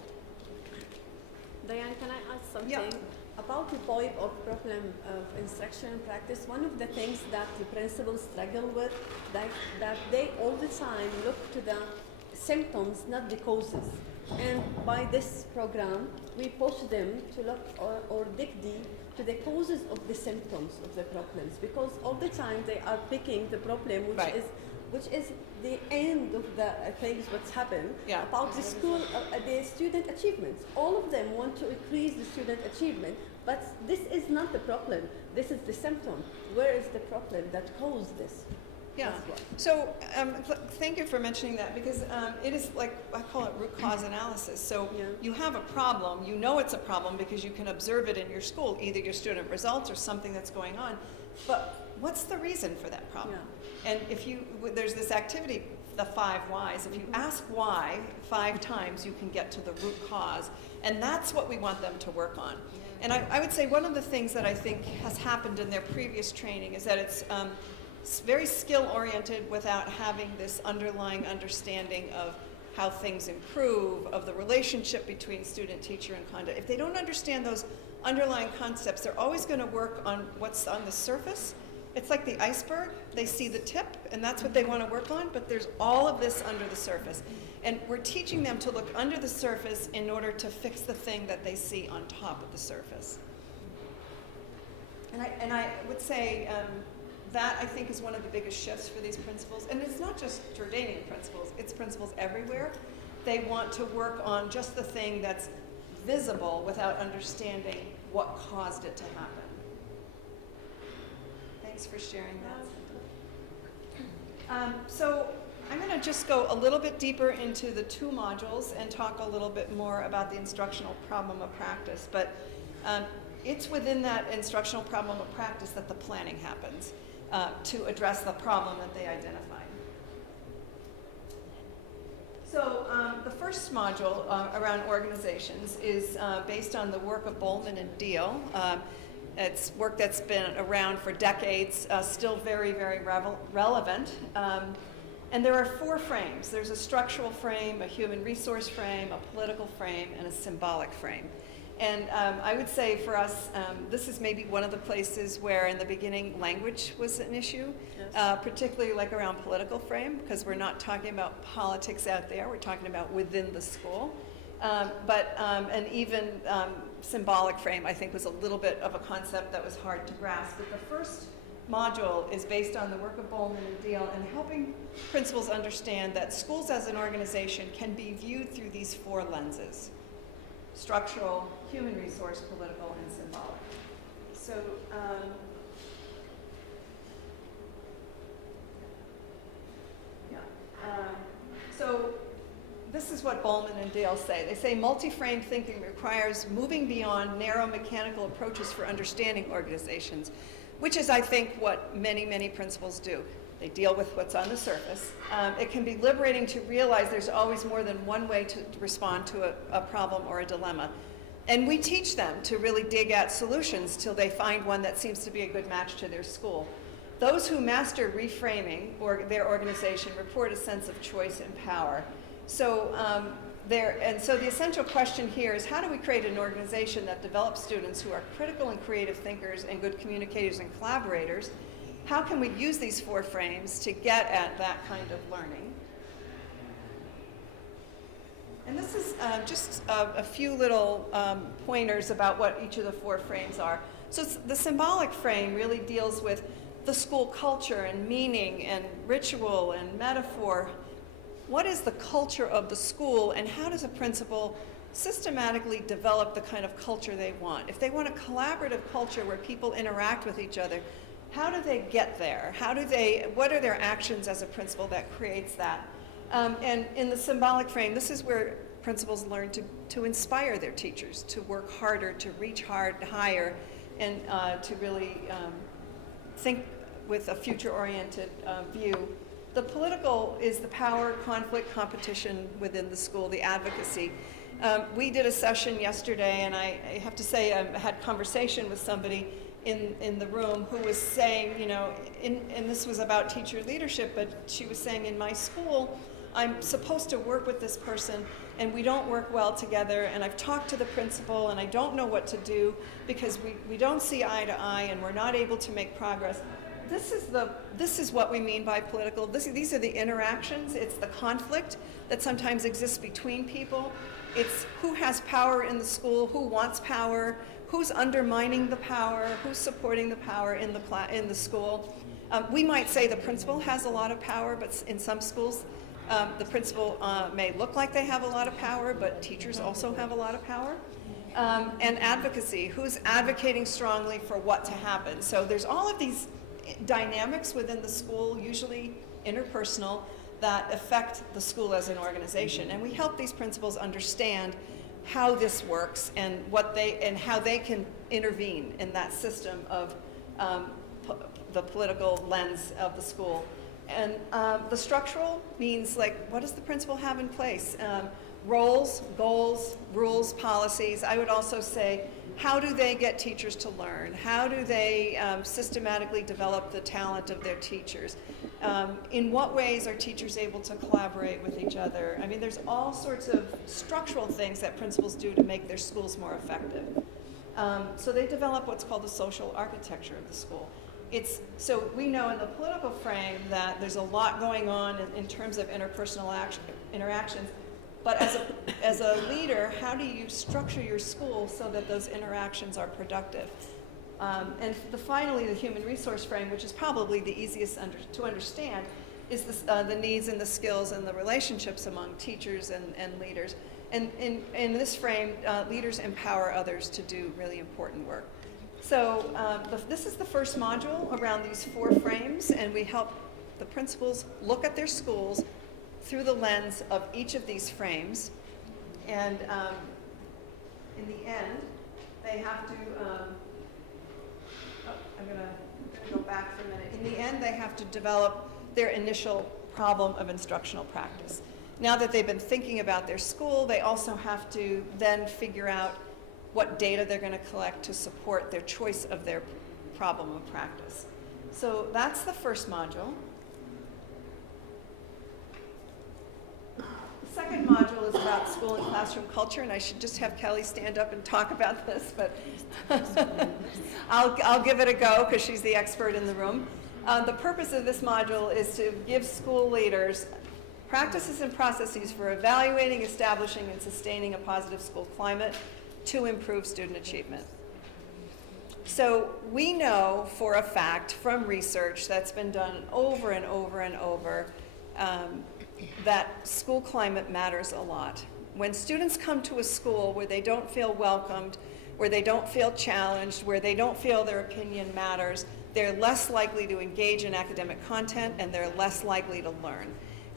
Diane, can I add something? Yeah. About the point of problem of instruction and practice, one of the things that the principals struggle with, that they all the time look to the symptoms, not the causes. And by this program, we push them to look or dig deep to the causes of the symptoms of the problems, because all the time they are picking the problem, which is the end of the things what's happened about the school, the student achievements. All of them want to increase the student achievement, but this is not the problem. This is the symptom. Where is the problem that caused this? Yeah. So thank you for mentioning that, because it is like, I call it root cause analysis. So you have a problem, you know it's a problem because you can observe it in your school, either your student results or something that's going on. But what's the reason for that problem? And there's this activity, the 5 whys. If you ask why 5 times, you can get to the root cause. And that's what we want them to work on. And I would say one of the things that I think has happened in their previous training is that it's very skill-oriented without having this underlying understanding of how things improve, of the relationship between student, teacher, and conduct. If they don't understand those underlying concepts, they're always going to work on what's on the surface. It's like the iceberg. They see the tip, and that's what they want to work on, but there's all of this under the surface. And we're teaching them to look under the surface in order to fix the thing that they see on top of the surface. And I would say that, I think, is one of the biggest shifts for these principals. And it's not just Jordanian principals, it's principals everywhere. They want to work on just the thing that's visible without understanding what caused it to happen. Thanks for sharing that. So I'm going to just go a little bit deeper into the 2 modules and talk a little bit more about the instructional problem of practice. But it's within that instructional problem of practice that the planning happens to address the problem that they identified. So the first module around organizations is based on the work of Bowman and Deal. It's work that's been around for decades, still very, very relevant. And there are 4 frames. There's a structural frame, a human resource frame, a political frame, and a symbolic frame. And I would say for us, this is maybe one of the places where in the beginning language was an issue, particularly like around political frame, because we're not talking about politics out there, we're talking about within the school. And even symbolic frame, I think, was a little bit of a concept that was hard to grasp. But the first module is based on the work of Bowman and Deal and helping principals understand that schools as an organization can be viewed through these 4 lenses: structural, human resource, political, and symbolic. So, so this is what Bowman and Dale say. They say multi-frame thinking requires moving beyond narrow mechanical approaches for understanding organizations, which is, I think, what many, many principals do. They deal with what's on the surface. It can be liberating to realize there's always more than one way to respond to a problem or a dilemma. And we teach them to really dig at solutions till they find one that seems to be a good match to their school. Those who master reframing their organization report a sense of choice and power. So, so the essential question here is, how do we create an organization that develops students who are critical and creative thinkers and good communicators and collaborators? How can we use these 4 frames to get at that kind of learning? And this is just a few little pointers about what each of the 4 frames are. So the symbolic frame really deals with the school culture and meaning and ritual and metaphor. What is the culture of the school, and how does a principal systematically develop the kind of culture they want? If they want a collaborative culture where people interact with each other, how do they get there? What are their actions as a principal that creates that? And in the symbolic frame, this is where principals learn to inspire their teachers, to work harder, to reach higher, and to really think with a future-oriented view. The political is the power, conflict, competition within the school, the advocacy. We did a session yesterday, and I have to say I had conversation with somebody in the room who was saying, and this was about teacher leadership, but she was saying, in my school, I'm supposed to work with this person, and we don't work well together, and I've talked to the principal, and I don't know what to do because we don't see eye to eye, and we're not able to make progress. This is what we mean by political. These are the interactions. It's the conflict that sometimes exists between people. It's who has power in the school, who wants power, who's undermining the power, who's supporting the power in the school. We might say the principal has a lot of power, but in some schools, the principal may look like they have a lot of power, but teachers also have a lot of power. And advocacy, who's advocating strongly for what to happen. So there's all of these dynamics within the school, usually interpersonal, that affect the school as an organization. And we help these principals understand how this works and how they can intervene in that system of the political lens of the school. And the structural means, what does the principal have in place? Roles, goals, rules, policies. I would also say, how do they get teachers to learn? How do they systematically develop the talent of their teachers? In what ways are teachers able to collaborate with each other? I mean, there's all sorts of structural things that principals do to make their schools more effective. So they develop what's called the social architecture of the school. So we know in the political frame that there's a lot going on in terms of interpersonal interactions. But as a leader, how do you structure your school so that those interactions are productive? And finally, the human resource frame, which is probably the easiest to understand, is the needs and the skills and the relationships among teachers and leaders. And in this frame, leaders empower others to do really important work. So this is the first module around these 4 frames, and we help the principals look at their schools through the lens of each of these frames. And in the end, they have to, I'm gonna go back for a minute. In the end, they have to develop their initial problem of instructional practice. Now that they've been thinking about their school, they also have to then figure out what data they're going to collect to support their choice of their problem of practice. So that's the first module. The second module is about school and classroom culture, and I should just have Kelly stand up and talk about this, but I'll give it a go because she's the expert in the room. The purpose of this module is to give school leaders practices and processes for evaluating, establishing, and sustaining a positive school climate to improve student achievement. So we know for a fact from research that's been done over and over and over that school climate matters a lot. When students come to a school where they don't feel welcomed, where they don't feel challenged, where they don't feel their opinion matters, they're less likely to engage in academic content and they're less likely to learn.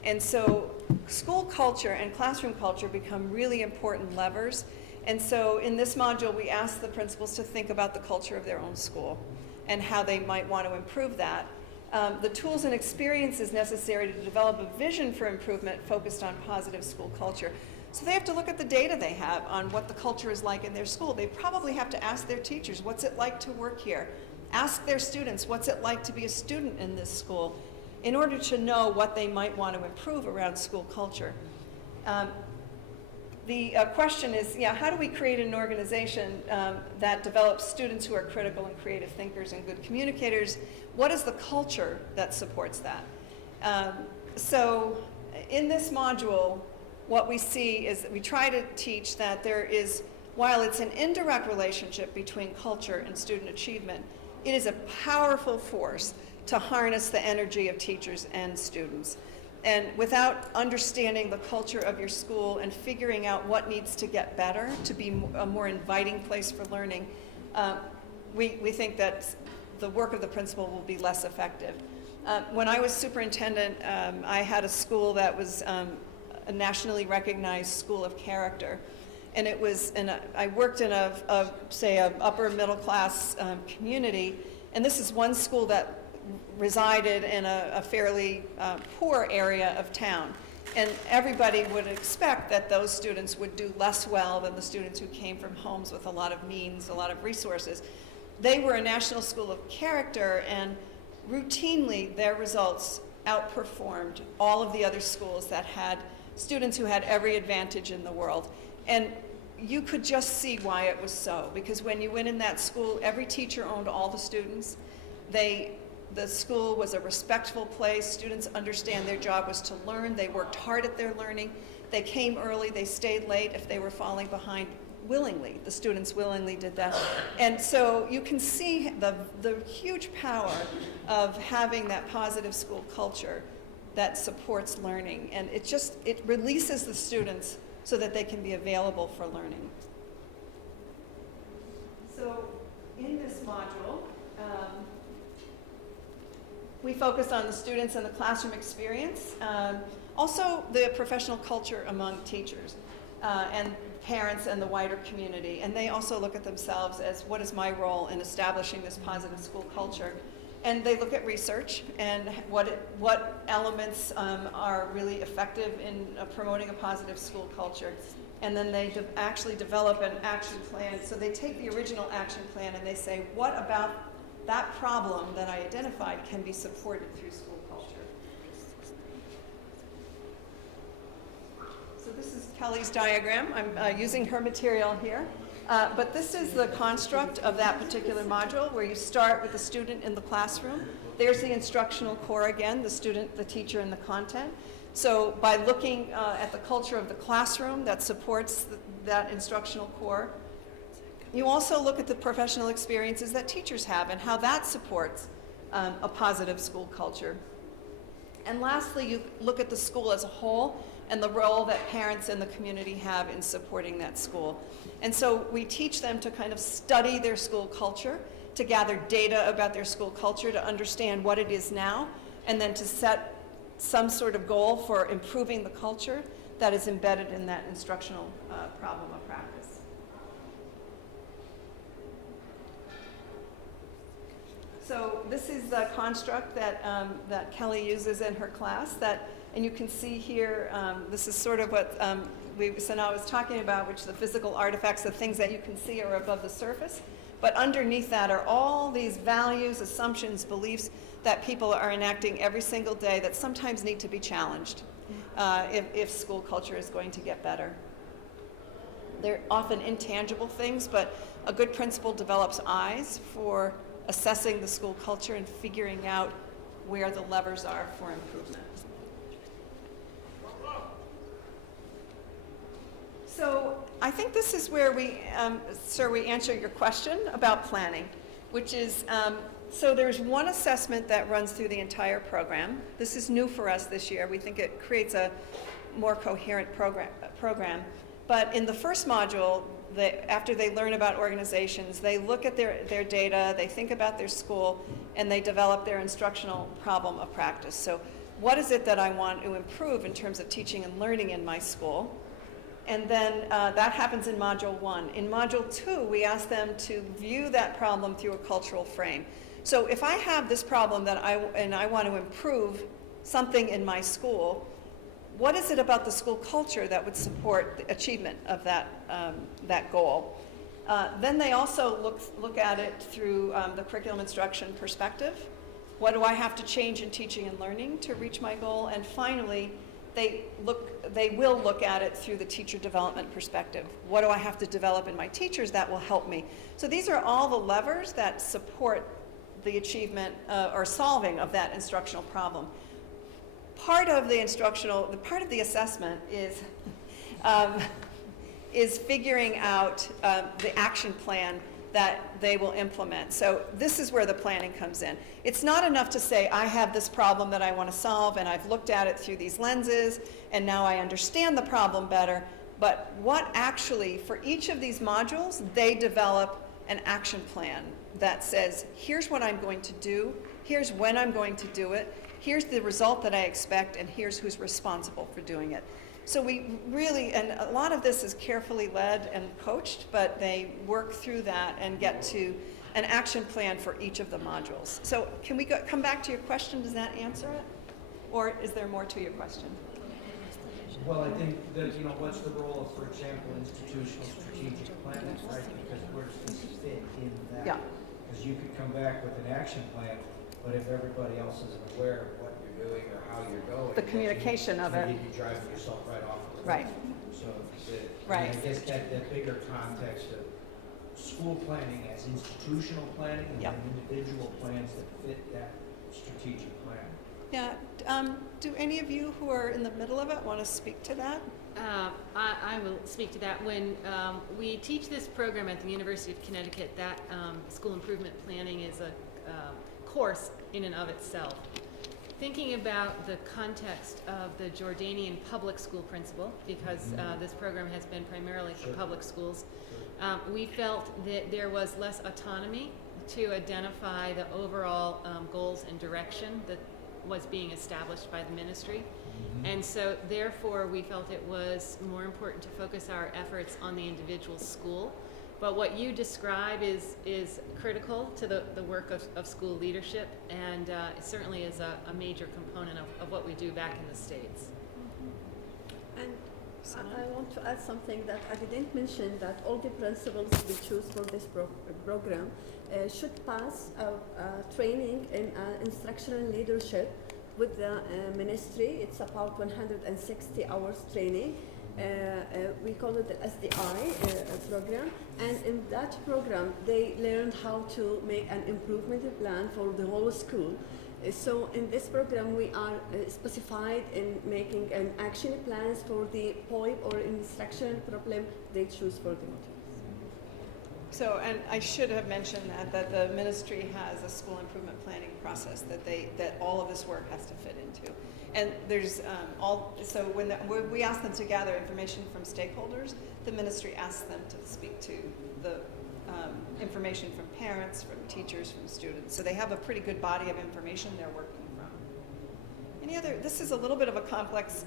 And so school culture and classroom culture become really important levers. And so in this module, we ask the principals to think about the culture of their own school and how they might want to improve that. The tools and experiences necessary to develop a vision for improvement focused on positive school culture. So they have to look at the data they have on what the culture is like in their school. They probably have to ask their teachers, what's it like to work here? Ask their students, what's it like to be a student in this school, in order to know what they might want to improve around school culture. The question is, how do we create an organization that develops students who are critical and creative thinkers and good communicators? What is the culture that supports that? So in this module, what we see is that we try to teach that there is, while it's an indirect relationship between culture and student achievement, it is a powerful force to harness the energy of teachers and students. And without understanding the culture of your school and figuring out what needs to get better to be a more inviting place for learning, we think that the work of the principal will be less effective. When I was superintendent, I had a school that was a nationally recognized school of character. And it was, I worked in say, an upper middle class community. And this is one school that resided in a fairly poor area of town. And everybody would expect that those students would do less well than the students who came from homes with a lot of means, a lot of resources. They were a national school of character, and routinely their results outperformed all of the other schools that had students who had every advantage in the world. And you could just see why it was so, because when you went in that school, every teacher owned all the students. The school was a respectful place. Students understand their job was to learn. They worked hard at their learning. They came early. They stayed late if they were falling behind willingly. The students willingly did that. And so you can see the huge power of having that positive school culture that supports learning. And it releases the students so that they can be available for learning. So in this module, we focus on the students and the classroom experience, also the professional culture among teachers and parents and the wider community. And they also look at themselves as, what is my role in establishing this positive school culture? And they look at research and what elements are really effective in promoting a positive school culture. And then they actually develop an action plan. So they take the original action plan and they say, what about that problem that I identified can be supported through school culture? So this is Kelly's diagram. I'm using her material here. But this is the construct of that particular module, where you start with the student in the classroom. There's the instructional core again, the student, the teacher, and the content. So by looking at the culture of the classroom that supports that instructional core, you also look at the professional experiences that teachers have and how that supports a positive school culture. And lastly, you look at the school as a whole and the role that parents and the community have in supporting that school. And so we teach them to kind of study their school culture, to gather data about their school culture, to understand what it is now, and then to set some sort of goal for improving the culture that is embedded in that instructional problem of practice. So this is the construct that Kelly uses in her class, and you can see here, this is sort of what Sana was talking about, which the physical artifacts, the things that you can see are above the surface. But underneath that are all these values, assumptions, beliefs that people are enacting every single day that sometimes need to be challenged if school culture is going to get better. They're often intangible things, but a good principal develops eyes for assessing the school culture and figuring out where the levers are for improvement. So I think this is where we answer your question about planning. which is, so there's one assessment that runs through the entire program. This is new for us this year. We think it creates a more coherent program. But in the first module, after they learn about organizations, they look at their data, they think about their school, and they develop their instructional problem of practice. So what is it that I want to improve in terms of teaching and learning in my school? And then that happens in Module 1. In Module 2, we ask them to view that problem through a cultural frame. So if I have this problem and I want to improve something in my school, what is it about the school culture that would support the achievement of that goal? Then they also look at it through the curriculum instruction perspective. What do I have to change in teaching and learning to reach my goal? And finally, they will look at it through the teacher development perspective. What do I have to develop in my teachers that will help me? So these are all the levers that support the achievement or solving of that instructional problem. Part of the assessment is figuring out the action plan that they will implement. So this is where the planning comes in. It's not enough to say, I have this problem that I want to solve, and I've looked at it through these lenses, and now I understand the problem better. But what actually, for each of these modules, they develop an action plan that says, here's what I'm going to do, here's when I'm going to do it, here's the result that I expect, and here's who's responsible for doing it. So we really, and a lot of this is carefully led and coached, but they work through that and get to an action plan for each of the modules. So can we come back to your question? Does that answer it? Or is there more to your question? Well, I think that, what's the role of, for example, institutional strategic planning, right? Because where does this fit in that? Yeah. Because you could come back with an action plan, but if everybody else isn't aware of what you're doing or how you're going, The communication of it. you'd be driving yourself right off the cliff. Right. So Right. I guess that bigger context of school planning as institutional planning and then individual plans that fit that strategic plan. Yeah. Do any of you who are in the middle of it want to speak to that? I will speak to that. When we teach this program at the University of Connecticut, that school improvement planning is a course in and of itself. Thinking about the context of the Jordanian public school principal, because this program has been primarily for public schools, we felt that there was less autonomy to identify the overall goals and direction that was being established by the ministry. And so therefore we felt it was more important to focus our efforts on the individual school. But what you describe is critical to the work of school leadership, and it certainly is a major component of what we do back in the States. And I want to add something that I didn't mention, that all the principals we choose for this program should pass training in instructional leadership with the ministry. It's about 160 hours training. We call it the SDI program, and in that program they learn how to make an improvement plan for the whole school. So in this program we are specified in making an action plans for the POIP or instructional problem they choose for the modules. So, and I should have mentioned that the ministry has a school improvement planning process that all of this work has to fit into. And there's so when we ask them to gather information from stakeholders, the ministry asks them to speak to the information from parents, from teachers, from students. So they have a pretty good body of information they're working from. This is a little bit of a complex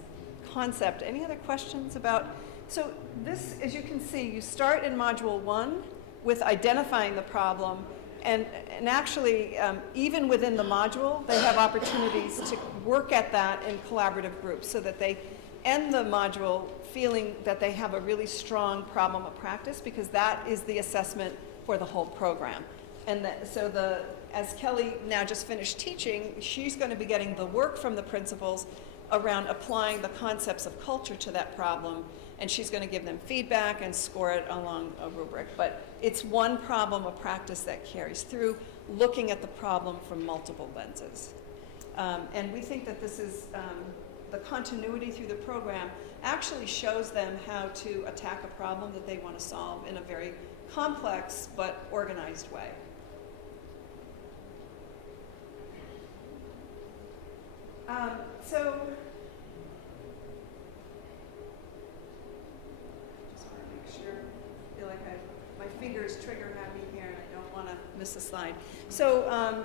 concept. Any other questions about, so this, as you can see, you start in Module 1 with identifying the problem, and actually, even within the module, they have opportunities to work at that in collaborative groups so that they end the module feeling that they have a really strong problem of practice, because that is the assessment for the whole program. And as Kelly now just finished teaching, she's going to be getting the work from the principals around applying the concepts of culture to that problem, and she's going to give them feedback and score it along a rubric. But it's one problem of practice that carries through, looking at the problem from multiple lenses. And we think that this is, the continuity through the program actually shows them how to attack a problem that they want to solve in a very complex but organized way. So, just want to make sure, I feel like my fingers trigger happy here and I don't want to miss a slide. So,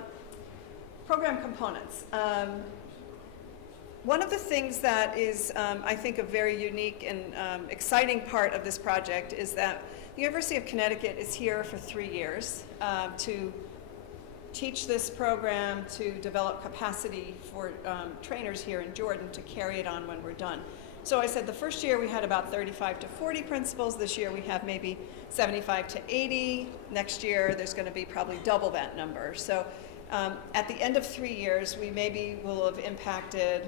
program components. One of the things that is, I think, a very unique and exciting part of this project is that the University of Connecticut is here for 3 years to teach this program, to develop capacity for trainers here in Jordan to carry it on when we're done. So I said the first year we had about 35 to 40 principals. This year we have maybe 75 to 80. Next year there's going to be probably double that number. So at the end of 3 years, we maybe will have impacted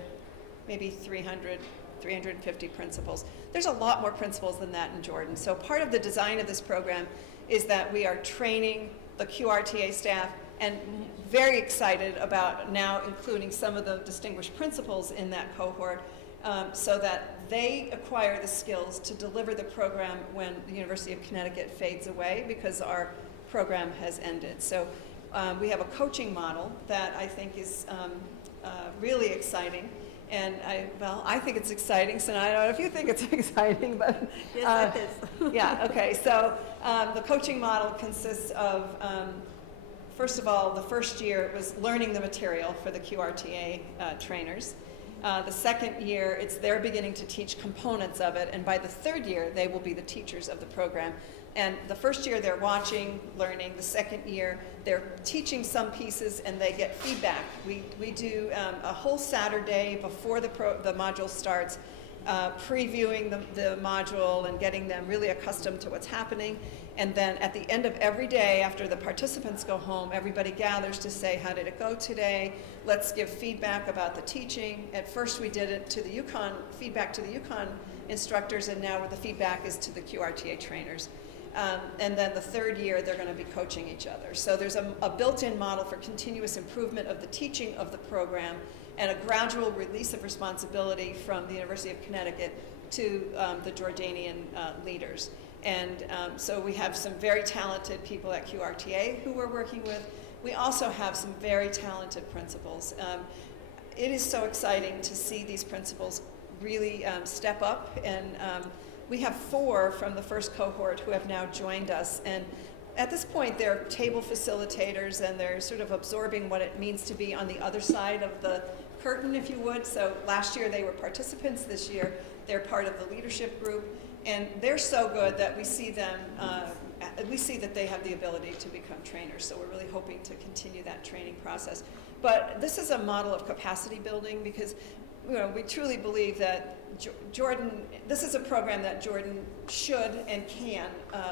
maybe 300, 350 principals. There's a lot more principals than that in Jordan. So part of the design of this program is that we are training the QRTA staff and very excited about now including some of the distinguished principals in that cohort so that they acquire the skills to deliver the program when the University of Connecticut fades away because our program has ended. So we have a coaching model that I think is really exciting. And I think it's exciting, so I don't know if you think it's exciting, but yes, it is. yeah, okay. So the coaching model consists of, first of all, the first year it was learning the material for the QRTA trainers. The second year, they're beginning to teach components of it, and by the third year, they will be the teachers of the program. And the first year, they're watching, learning. The second year, they're teaching some pieces, and they get feedback. We do a whole Saturday before the module starts, previewing the module and getting them really accustomed to what's happening. And then at the end of every day, after the participants go home, everybody gathers to say, how did it go today? Let's give feedback about the teaching. At first we did it to the UConn, feedback to the UConn instructors, and now the feedback is to the QRTA trainers. And then the third year, they're going to be coaching each other. So there's a built-in model for continuous improvement of the teaching of the program and a gradual release of responsibility from the University of Connecticut to the Jordanian leaders. And so we have some very talented people at QRTA who we're working with. We also have some very talented principals. It is so exciting to see these principals really step up, and we have 4 from the first cohort who have now joined us. And at this point, they're table facilitators, and they're sort of absorbing what it means to be on the other side of the curtain, if you would. So last year they were participants. This year they're part of the leadership group. And they're so good that we see them, we see that they have the ability to become trainers. So we're really hoping to continue that training process. But this is a model of capacity building because we truly believe that Jordan, this is a program that Jordan should and can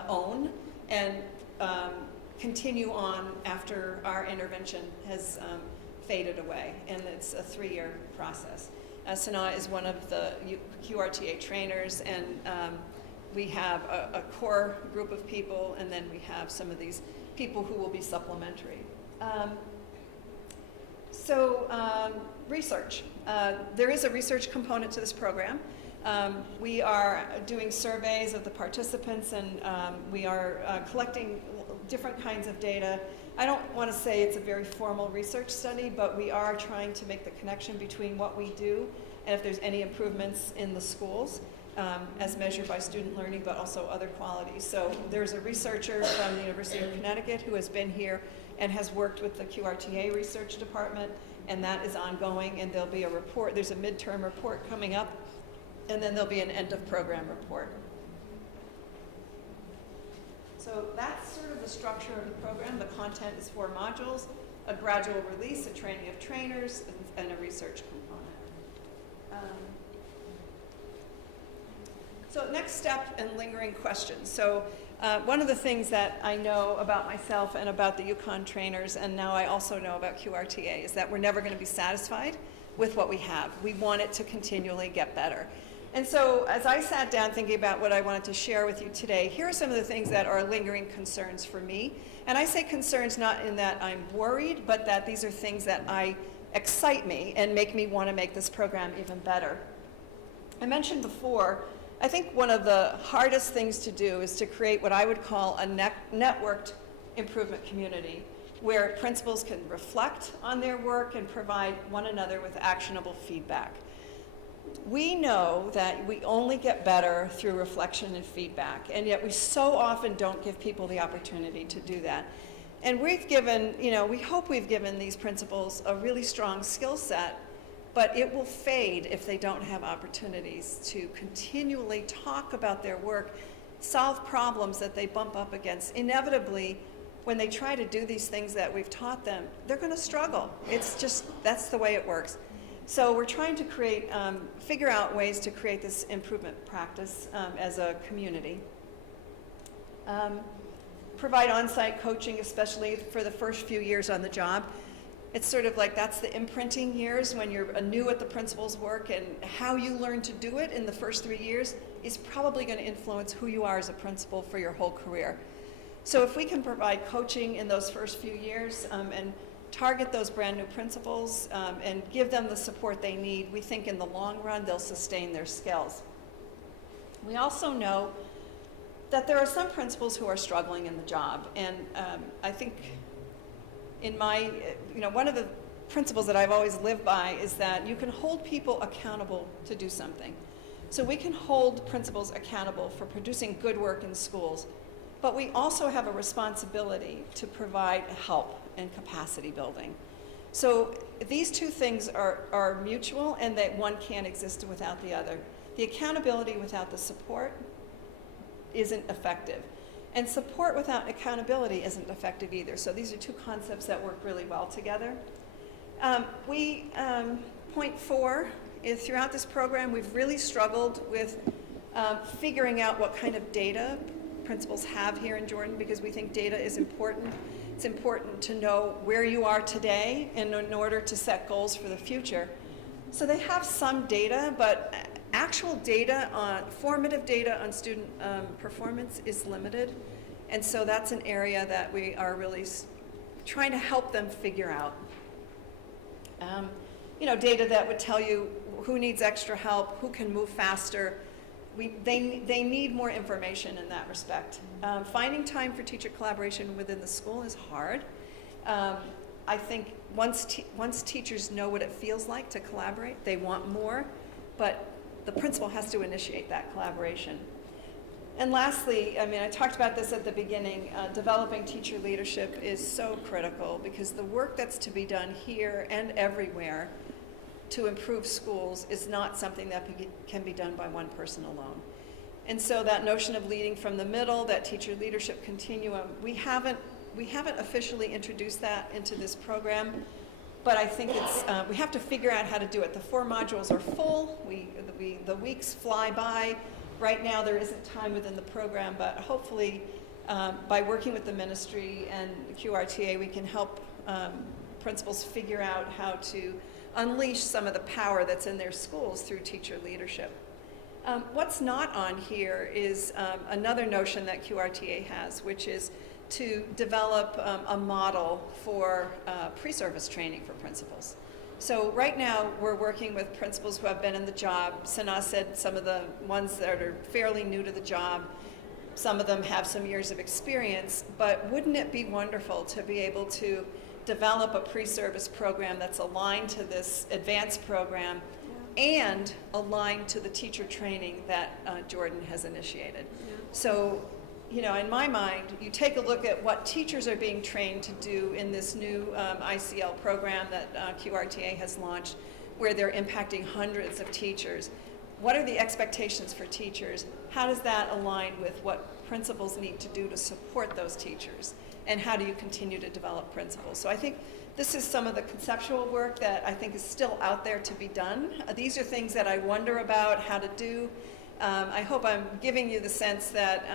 own and continue on after our intervention has faded away. And it's a 3-year process. Sanaa is one of the QRTA trainers, and we have a core group of people, and then we have some of these people who will be supplementary. Research. There is a research component to this program. We are doing surveys of the participants, and we are collecting different kinds of data. I don't want to say it's a very formal research study, but we are trying to make the connection between what we do and if there's any improvements in the schools as measured by student learning, but also other qualities. So there's a researcher from the University of Connecticut who has been here and has worked with the QRTA research department, and that is ongoing, and there'll be a report. There's a midterm report coming up, and then there'll be an end of program report. So that's sort of the structure of the program. The content is 4 modules, a gradual release, a training of trainers, and a research component. So next step and lingering questions. So one of the things that I know about myself and about the UConn trainers, and now I also know about QRTA, is that we're never going to be satisfied with what we have. We want it to continually get better. And so as I sat down thinking about what I wanted to share with you today, here are some of the things that are lingering concerns for me. And I say concerns not in that I'm worried, but that these are things that excite me and make me want to make this program even better. I mentioned before, I think one of the hardest things to do is to create what I would call a networked improvement community, where principals can reflect on their work and provide one another with actionable feedback. We know that we only get better through reflection and feedback, and yet we so often don't give people the opportunity to do that. And we've given, we hope we've given these principals a really strong skill set, but it will fade if they don't have opportunities to continually talk about their work, solve problems that they bump up against. Inevitably, when they try to do these things that we've taught them, they're going to struggle. It's just, that's the way it works. So we're trying to create, figure out ways to create this improvement practice as a community. Provide on-site coaching, especially for the first few years on the job. It's sort of like that's the imprinting years when you're new at the principal's work, and how you learn to do it in the first 3 years is probably going to influence who you are as a principal for your whole career. So if we can provide coaching in those first few years and target those brand new principals and give them the support they need, we think in the long run they'll sustain their skills. We also know that there are some principals who are struggling in the job, and I think in my, one of the principles that I've always lived by is that you can hold people accountable to do something. So we can hold principals accountable for producing good work in schools, but we also have a responsibility to provide help and capacity building. So these two things are mutual, and that one can't exist without the other. The accountability without the support isn't effective. And support without accountability isn't effective either. So these are two concepts that work really well together. Point 4 is throughout this program, we've really struggled with figuring out what kind of data principals have here in Jordan, because we think data is important. It's important to know where you are today in order to set goals for the future. So they have some data, but actual data formative data on student performance is limited. And so that's an area that we are really trying to help them figure out. Data that would tell you who needs extra help, who can move faster. They need more information in that respect. Finding time for teacher collaboration within the school is hard. I think once teachers know what it feels like to collaborate, they want more, but the principal has to initiate that collaboration. And lastly, I talked about this at the beginning, developing teacher leadership is so critical, because the work that's to be done here and everywhere to improve schools is not something that can be done by one person alone. And so that notion of leading from the middle, that teacher leadership continuum, we haven't officially introduced that into this program, but I think we have to figure out how to do it. The 4 modules are full, the weeks fly by. Right now there isn't time within the program, but hopefully by working with the ministry and the QRTA, we can help principals figure out how to unleash some of the power that's in their schools through teacher leadership. What's not on here is another notion that QRTA has, which is to develop a model for pre-service training for principals. So right now we're working with principals who have been in the job. Sana said some of the ones that are fairly new to the job, some of them have some years of experience, but wouldn't it be wonderful to be able to develop a pre-service program that's aligned to this advanced program and aligned to the teacher training that Jordan has initiated. So, in my mind, you take a look at what teachers are being trained to do in this new ICL program that QRTA has launched, where they're impacting hundreds of teachers. What are the expectations for teachers? How does that align with what principals need to do to support those teachers? And how do you continue to develop principals? So I think this is some of the conceptual work that I think is still out there to be done. These are things that I wonder about how to do. I hope I'm giving you the sense that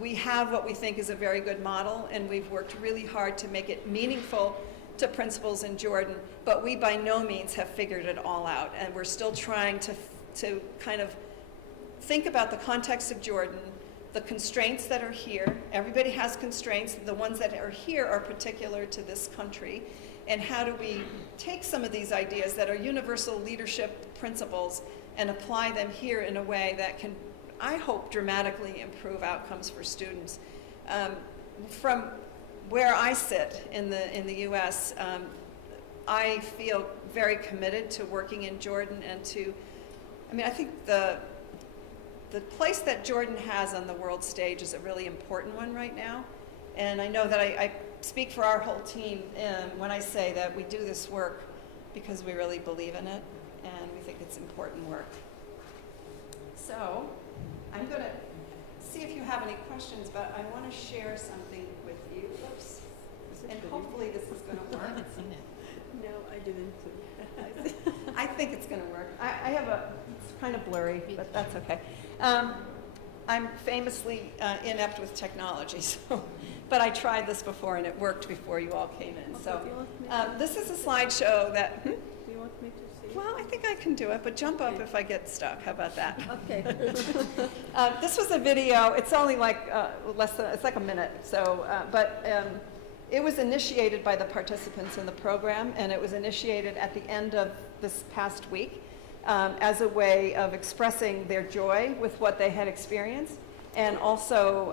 we have what we think is a very good model, and we've worked really hard to make it meaningful to principals in Jordan, but we by no means have figured it all out, and we're still trying to kind of think about the context of Jordan, the constraints that are here. Everybody has constraints. The ones that are here are particular to this country. And how do we take some of these ideas that are universal leadership principles and apply them here in a way that can, I hope, dramatically improve outcomes for students. From where I sit in the U.S., I feel very committed to working in Jordan and to, I mean, I think the place that Jordan has on the world stage is a really important one right now. And I know that I speak for our whole team when I say that we do this work because we really believe in it and we think it's important work. So I'm going to see if you have any questions, but I want to share something with you. Oops. And hopefully this is going to work. No, I didn't. I think it's going to work. I have it's kind of blurry, but that's okay. I'm famously inept with technology, so, but I tried this before and it worked before you all came in. So this is a slideshow that, Do you want me to see? well, I think I can do it, but jump up if I get stuck. How about that? Okay. This was a video. It's only like it's like a minute. So, it was initiated by the participants in the program, and it was initiated at the end of this past week as a way of expressing their joy with what they had experienced, and also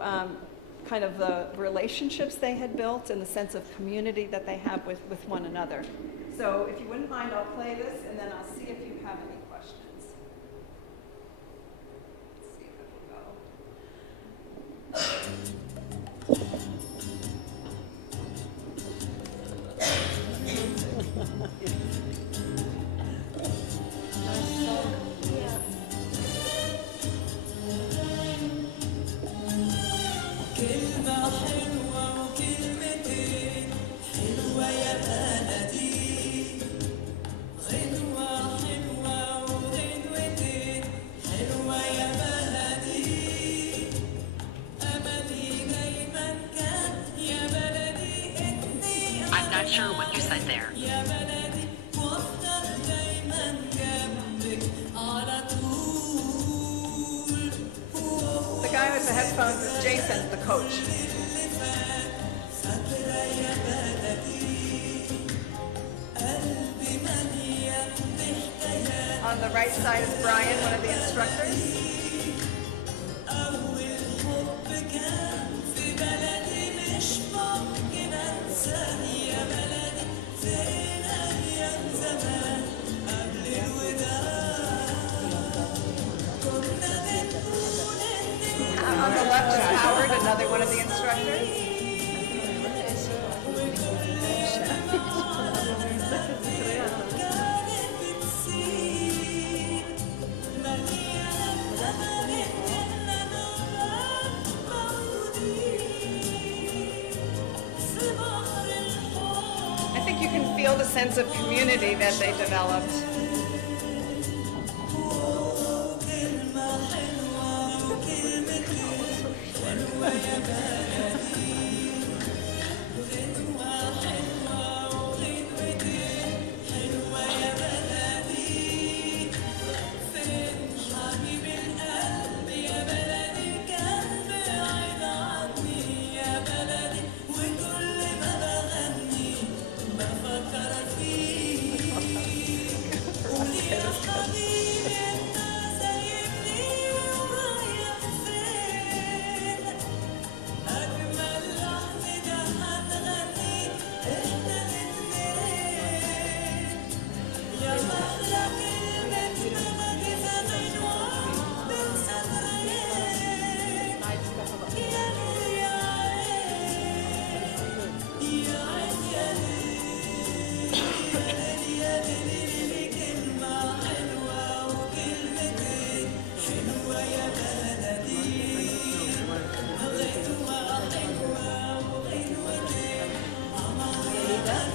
kind of the relationships they had built and the sense of community that they have with one another. So if you wouldn't mind, I'll play this, and then I'll see if you have any questions. Let's see if it will go. كلمة حلوة وكلمتين حلوة يا بلدي غنوة حلوة وغنوتين حلوة يا بلدي أملي دايما كان يا بلدي إني I'm not sure what you said there. يا بلدي وأفضل دايما جنبك على طول. The guy with the headphones is Jason, the coach. On the right side is Brian, one of the instructors. On the left is Howard, another one of the instructors. I think you can feel the sense of community that they developed.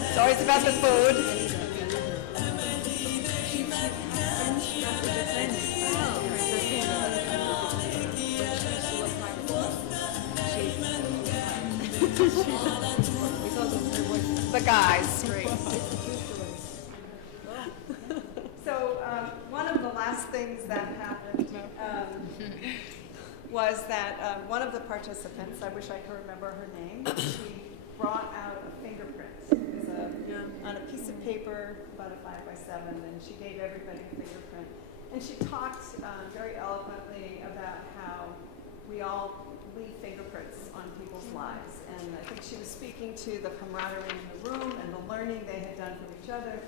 It's always about the food. The guys. So one of the last things that happened was that one of the participants, I wish I could remember her name, she brought out a fingerprint. It was on a piece of paper, about a 5x7, and she gave everybody a fingerprint. And she talked very eloquently about how we all leave fingerprints on people's lives. And I think she was speaking to the camaraderie in the room and the learning they had done from each other,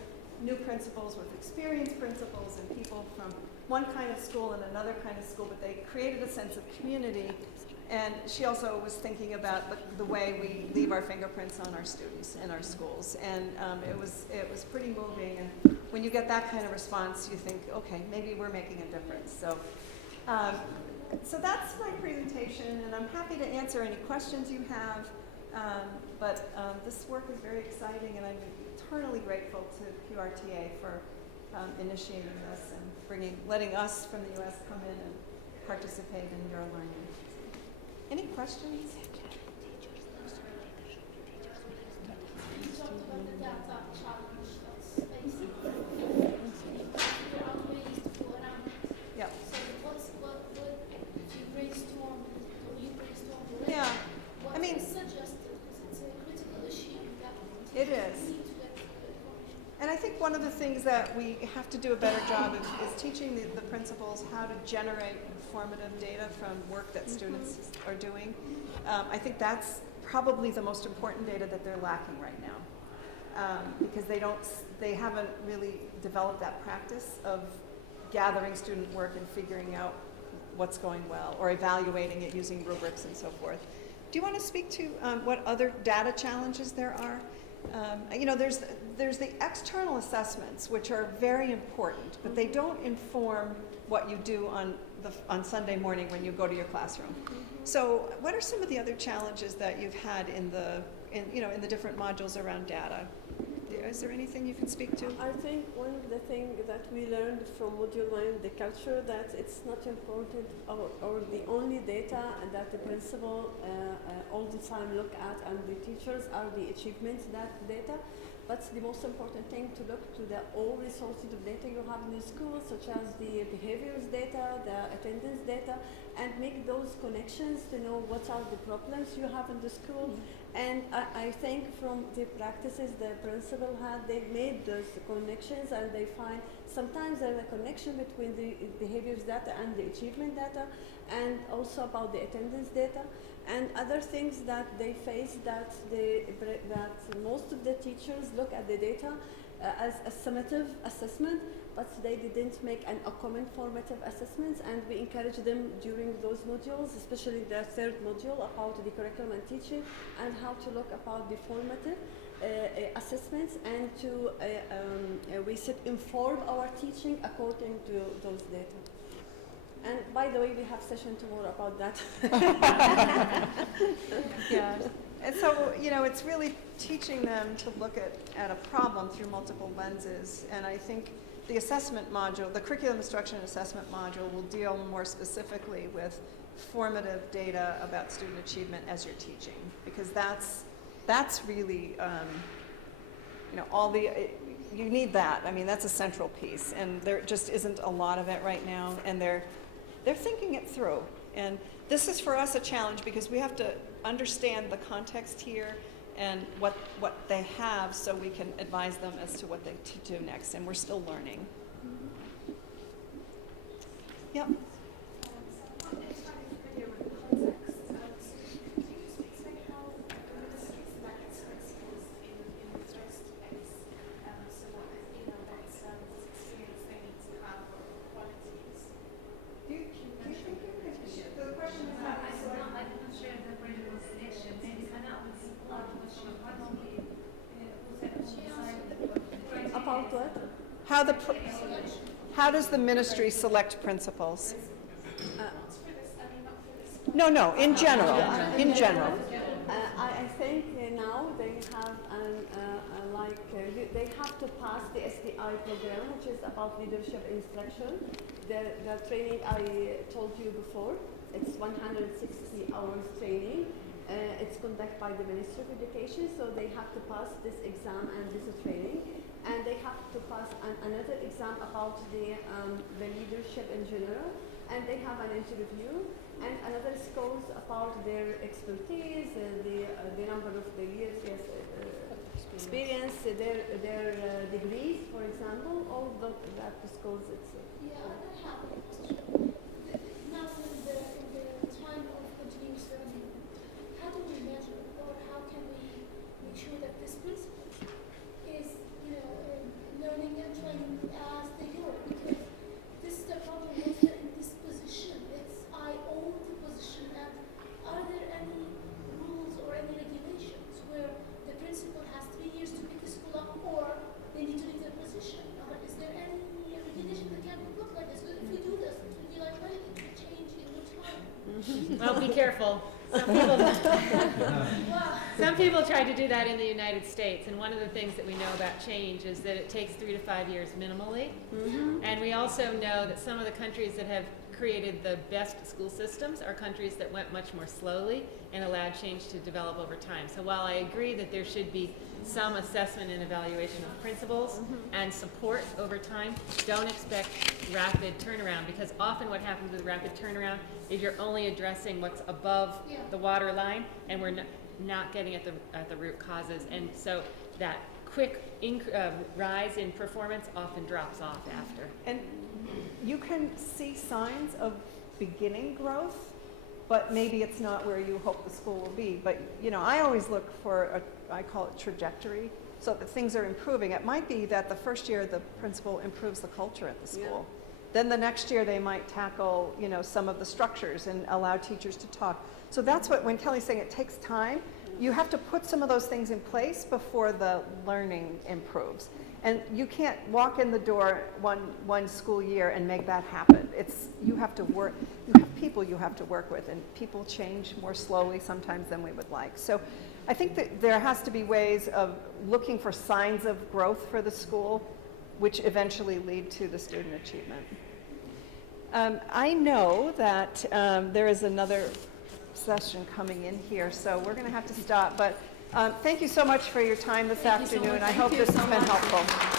new principals with experienced principals and people from one kind of school and another kind of school, but they created a sense of community. And she also was thinking about the way we leave our fingerprints on our students in our schools. And it was pretty moving. And when you get that kind of response, you think, okay, maybe we're making a difference. So, so that's my presentation, and I'm happy to answer any questions you have. But this work is very exciting, and I'm eternally grateful to QRTA for initiating this and letting us from the U.S. come in and participate in your learning. Any questions? You talked about the data challenge that's facing. There are ways to go around it. Yeah. So what if you brainstorm or you brainstorm the Yeah. what I mean, is suggested, because it's a critical issue that it is. we need to get information. And I think one of the things that we have to do a better job of is teaching the principals how to generate informative data from work that students are doing. I think that's probably the most important data that they're lacking right now, because they haven't really developed that practice of gathering student work and figuring out what's going well or evaluating it using rubrics and so forth. Do you want to speak to what other data challenges there are? There's the external assessments, which are very important, but they don't inform what you do on Sunday morning when you go to your classroom. So, what are some of the other challenges that you've had in the different modules around data? Is there anything you can speak to? I think one of the things that we learned from Module 9, the culture, that it's not important or the only data that the principal all the time look at and the teachers are the achievements data. But the most important thing to look to the all resources of data you have in the school, such as the behaviors data, the attendance data, and make those connections to know what are the problems you have in the school. And I think from the practices the principal had, they made those connections, and they find sometimes there's a connection between the behaviors data and the achievement data, and also about the attendance data. And other things that they face that most of the teachers look at the data as a summative assessment, but they didn't make a common formative assessments, and we encourage them during those modules, especially the third module about the curriculum and teaching, and how to look about the formative assessments, and to we should inform our teaching according to those data. And by the way, we have session tomorrow about that. Yeah. And so, it's really teaching them to look at a problem through multiple lenses. And I think the assessment module, the curriculum instruction and assessment module, will deal more specifically with formative data about student achievement as you're teaching, because that's really, you need that. I mean, that's a central piece, and there just isn't a lot of it right now, and they're thinking it through. And this is for us a challenge, because we have to understand the context here and what they have, so we can advise them as to what they to do next, and we're still learning. Yep. About what? How does the ministry select principals? No, in general. In general. I think now they have they have to pass the SDI program, which is about leadership instruction. The training I told you before, it's 160 hours training. It's conducted by the Ministry of Education, so they have to pass this exam and this training. And they have to pass another exam about the leadership in general, and they have an interview, and another scores about their expertise, the number of the years experience, their degrees, for example, all that scores itself. Yeah, I have a question. Now, in the time of continuous learning, how do we measure, or how can we sure that this principal is, learning and training as they go, because this is the problem with in this position. It's I own the position, and are there any rules or any regulations where the principal has 3 years to pick the school up, or they need to leave their position? Is there any regulation that can be put like this? If we do this, it will be like anything to change in no time. Well, be careful. Some people try to do that in the United States, and one of the things that we know about change is that it takes 3 to 5 years minimally. And we also know that some of the countries that have created the best school systems are countries that went much more slowly and allowed change to develop over time. So while I agree that there should be some assessment and evaluation of principals and support over time, don't expect rapid turnaround, because often what happens with rapid turnaround is you're only addressing what's above the water line, and we're not getting at the root causes. And so that quick rise in performance often drops off after. And you can see signs of beginning growth, but maybe it's not where you hope the school will be. But, I always look for I call it trajectory, so that things are improving. It might be that the first year the principal improves the culture at the school. Then the next year they might tackle, some of the structures and allow teachers to talk. So that's when Kelly's saying it takes time, you have to put some of those things in place before the learning improves. And you can't walk in the door one school year and make that happen. You have to work, you have people you have to work with, and people change more slowly sometimes than we would like. So I think that there has to be ways of looking for signs of growth for the school, which eventually lead to the student achievement. I know that there is another session coming in here, so we're going to have to stop. But thank you so much for your time this afternoon. I hope this has been helpful.